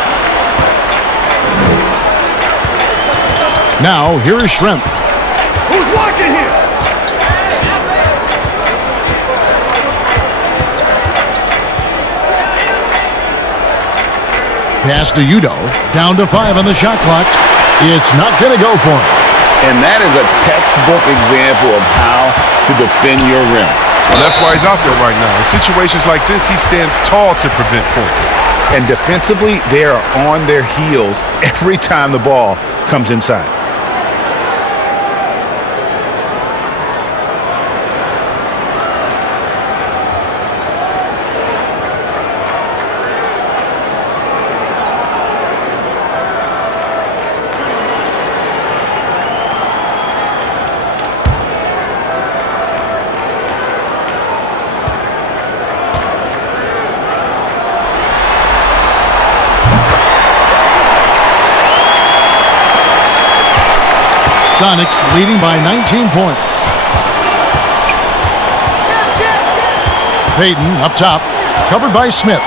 Now, here is Schrempf. Who's watching here? Pass to Udo. Down to 5 on the shot clock. It's not going to go for him. And that is a textbook example of how to defend your rim. Well, that's why he's out there right now. In situations like this, he stands tall to prevent points. And defensively, they are on their heels every time the ball comes inside. Sonics leading by 19 points. Payton up top. Covered by Smith.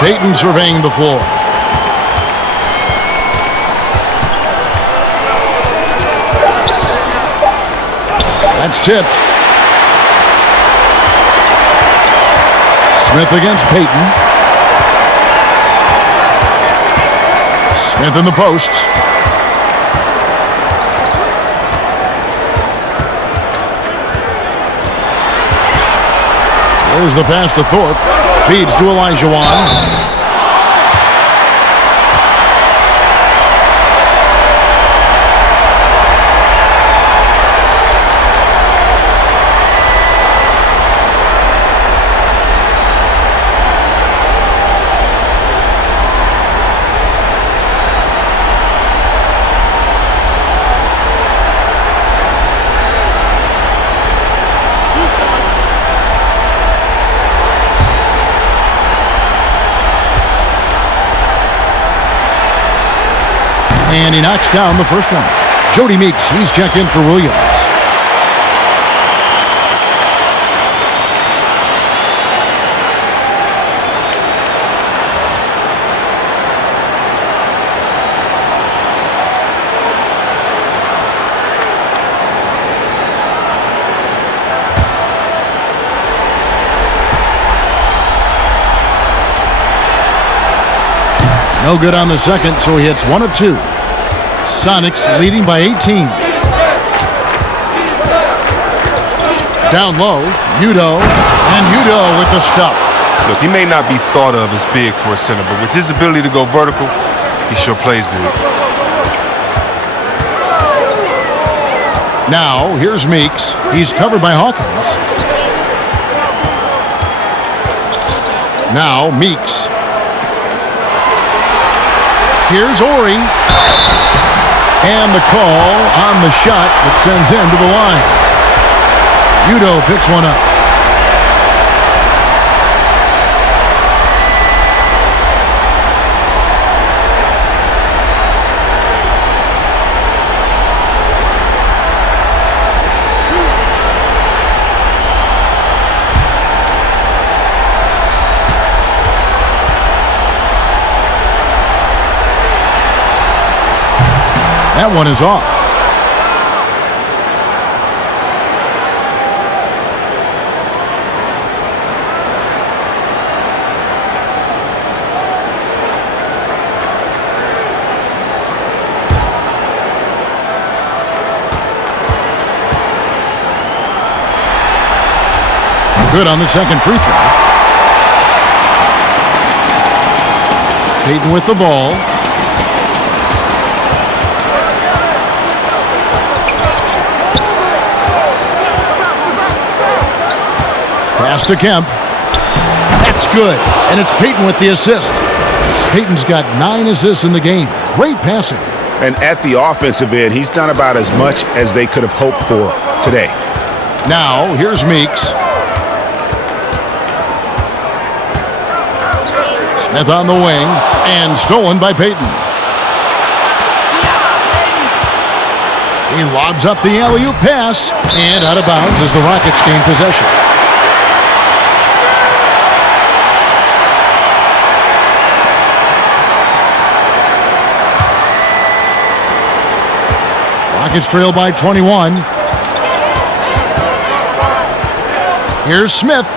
Payton surveying the floor. That's tipped. Smith against Payton. Smith in the posts. There's the pass to Thorpe. Feeds to Olajuwon. And he knocks down the first one. Jody Meeks, he's checked in for Williams. No good on the second, so he hits 1 of 2. Sonics leading by 18. Down low, Udo, and Udo with the stuff. Look, he may not be thought of as big for a center, but with his ability to go vertical, he sure plays big. Now, here's Meeks. He's covered by Hawkins. Now, Meeks. Here's Ori. And the call on the shot that sends him to the line. Udo picks one up. That one is off. Good on the second free throw. Payton with the ball. Pass to Kemp. That's good. And it's Payton with the assist. Payton's got 9 assists in the game. Great passing. And at the offensive end, he's done about as much as they could have hoped for today. Now, here's Meeks. Smith on the wing. And stolen by Payton. He lobs up the alley-oop pass. And out of bounds as the Rockets gain possession. Rockets trail by 21. Here's Smith.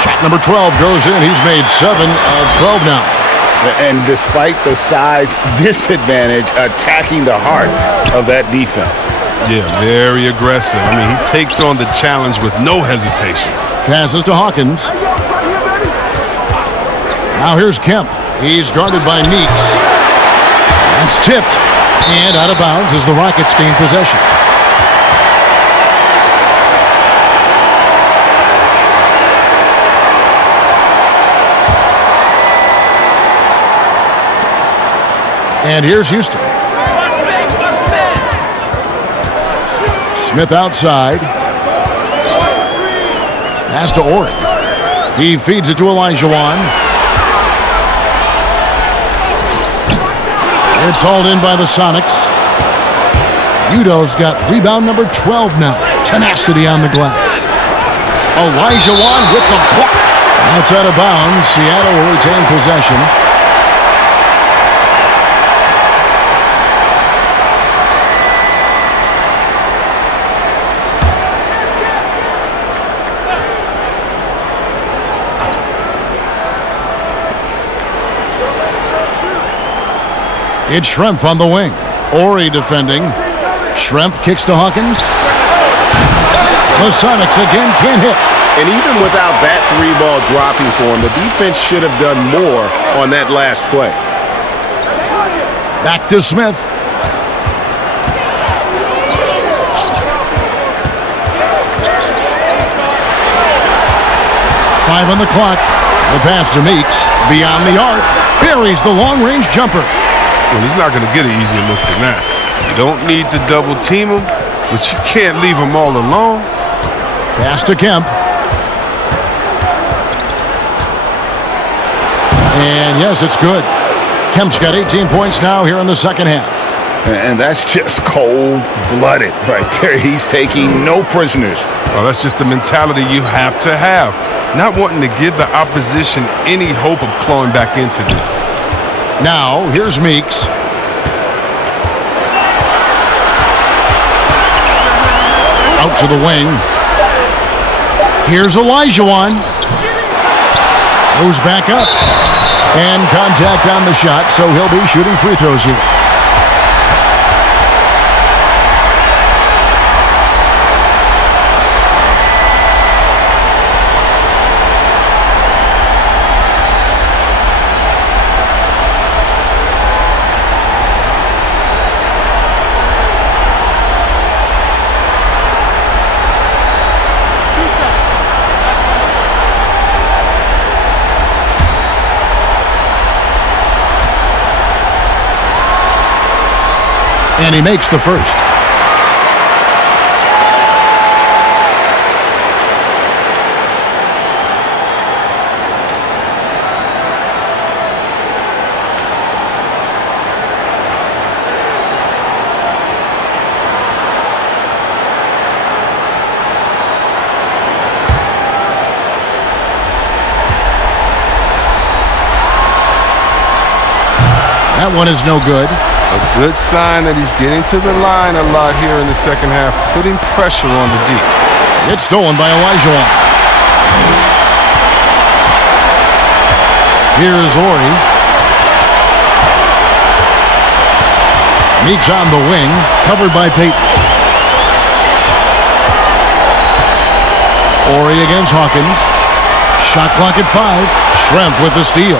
Shot number 12 goes in. He's made 7 of 12 now. And despite the size disadvantage, attacking the heart of that defense. Yeah, very aggressive. I mean, he takes on the challenge with no hesitation. Passes to Hawkins. Now here's Kemp. He's guarded by Meeks. That's tipped. And out of bounds as the Rockets gain possession. And here's Houston. Smith outside. Pass to Ori. He feeds it to Olajuwon. It's hauled in by the Sonics. Udo's got rebound number 12 now. Tenacity on the glass. Olajuwon with the block. That's out of bounds. Seattle will retain possession. It's Schrempf on the wing. Ori defending. Schrempf kicks to Hawkins. The Sonics again can't hit. And even without that three-ball dropping for him, the defense should have done more on that last play. Back to Smith. Five on the clock. The pass to Meeks. Beyond the arc. Buries the long-range jumper. Well, he's not going to get an easier look than that. You don't need to double team him, but you can't leave him all alone. Pass to Kemp. And yes, it's good. Kemp's got 18 points now here in the second half. And that's just cold-blooded right there. He's taking no prisoners. Well, that's just the mentality you have to have. Not wanting to give the opposition any hope of clawing back into this. Now, here's Meeks. Out to the wing. Here's Olajuwon. Goes back up. And contact on the shot, so he'll be shooting free throws here. And he makes the first. That one is no good. A good sign that he's getting to the line a lot here in the second half, putting pressure on the D. It's stolen by Olajuwon. Here's Ori. Meeks on the wing, covered by Payton. Ori against Hawkins. Shot clock at 5. Schrempf with the steal.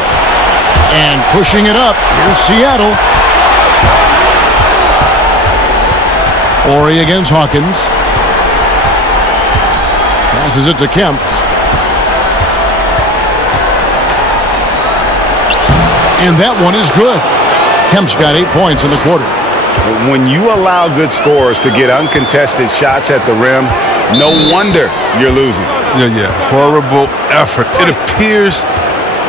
And pushing it up, here's Seattle. Ori against Hawkins. Passes it to Kemp. And that one is good. Kemp's got 8 points in the quarter. When you allow good scorers to get uncontested shots at the rim, no wonder you're losing. Yeah. Horrible effort. It appears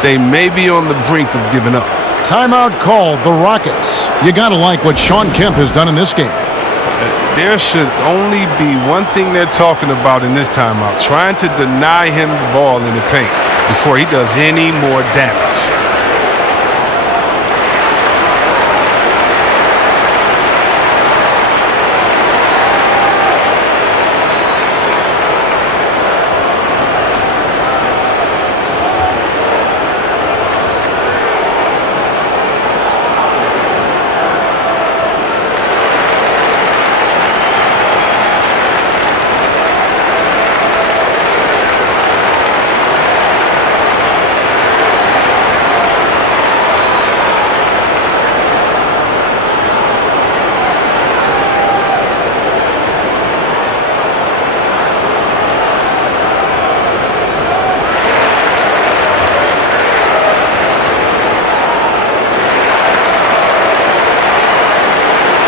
they may be on the brink of giving up. Timeout called, the Rockets. You gotta like what Shawn Kemp has done in this game. There should only be one thing they're talking about in this timeout, trying to deny him the ball in the paint before he does any more damage.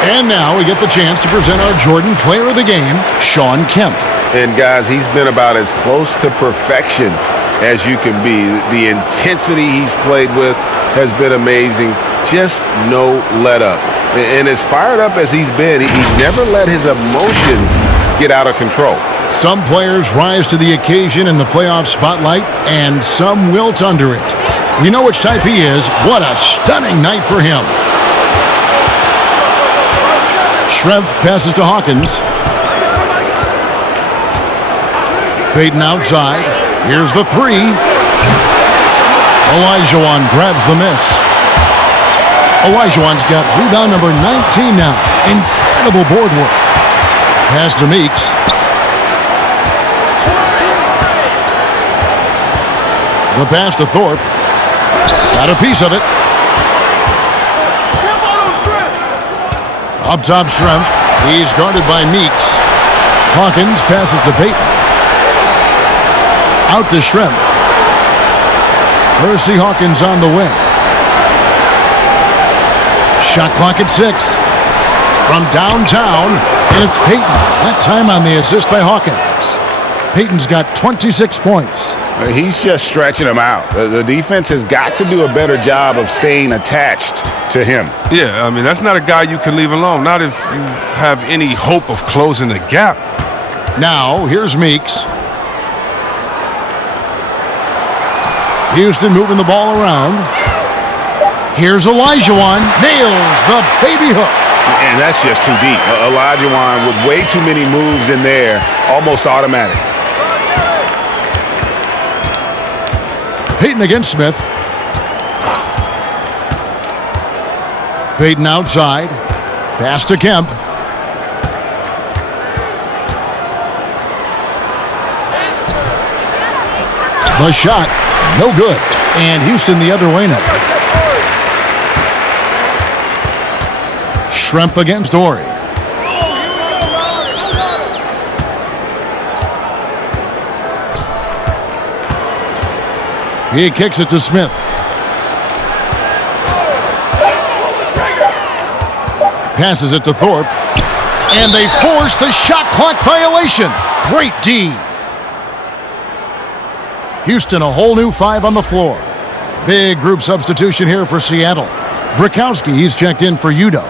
And now we get the chance to present our Jordan Player of the Game, Shawn Kemp. And guys, he's been about as close to perfection as you can be. The intensity he's played with has been amazing. Just no let up. And as fired up as he's been, he's never let his emotions get out of control. Some players rise to the occasion in the playoff spotlight, and some wilt under it. We know which type he is. What a stunning night for him. Schrempf passes to Hawkins. Payton outside. Here's the three. Olajuwon grabs the miss. Olajuwon's got rebound number 19 now. Incredible board work. Pass to Meeks. The pass to Thorpe. Got a piece of it. Up top, Schrempf. He's guarded by Meeks. Hawkins passes to Payton. Out to Schrempf. Percy Hawkins on the wing. Shot clock at 6. From downtown, and it's Payton. That time on the assist by Hawkins. Payton's got 26 points. He's just stretching him out. The defense has got to do a better job of staying attached to him. Yeah, I mean, that's not a guy you can leave alone. Not if you have any hope of closing the gap. Now, here's Meeks. Houston moving the ball around. Here's Olajuwon. Nails the baby hook. And that's just too deep. Olajuwon with way too many moves in there, almost automatic. Payton against Smith. Payton outside. Pass to Kemp. The shot, no good. And Houston the other way now. Schrempf against Ori. He kicks it to Smith. Passes it to Thorpe. And they force the shot clock violation. Great D. Houston, a whole new 5 on the floor. Big group substitution here for Seattle. Brakowski, he's checked in for Udo.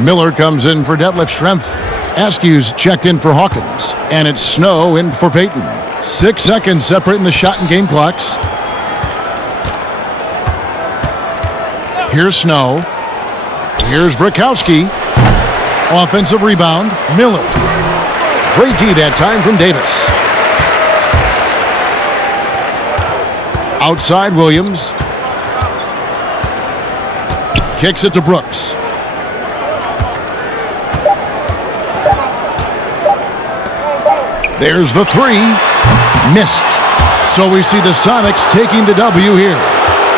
Miller comes in for Detlef Schrempf. Askew's checked in for Hawkins. And it's Snow in for Payton. 6 seconds separating the shot and game clocks. Here's Snow. Here's Brakowski. Offensive rebound, Miller. Great D that time from Davis. Outside Williams. Kicks it to Brooks. There's the three. Missed. So we see the Sonics taking the W here.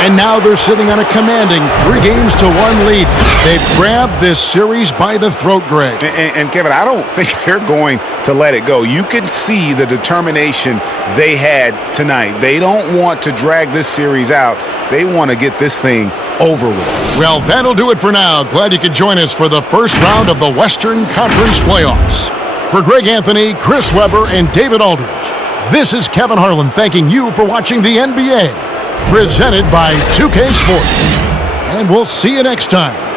And now they're sitting on a commanding 3-1 lead. They've grabbed this series by the throat, Greg. And Kevin, I don't think they're going to let it go. You can see the determination they had tonight. They don't want to drag this series out. They want to get this thing over with. Well, that'll do it for now. Glad you could join us for the first round of the Western Conference Playoffs. For Greg Anthony, Chris Webber, and David Aldridge, this is Kevin Harlan thanking you for watching the NBA. Presented by 2K Sports. And we'll see you next time.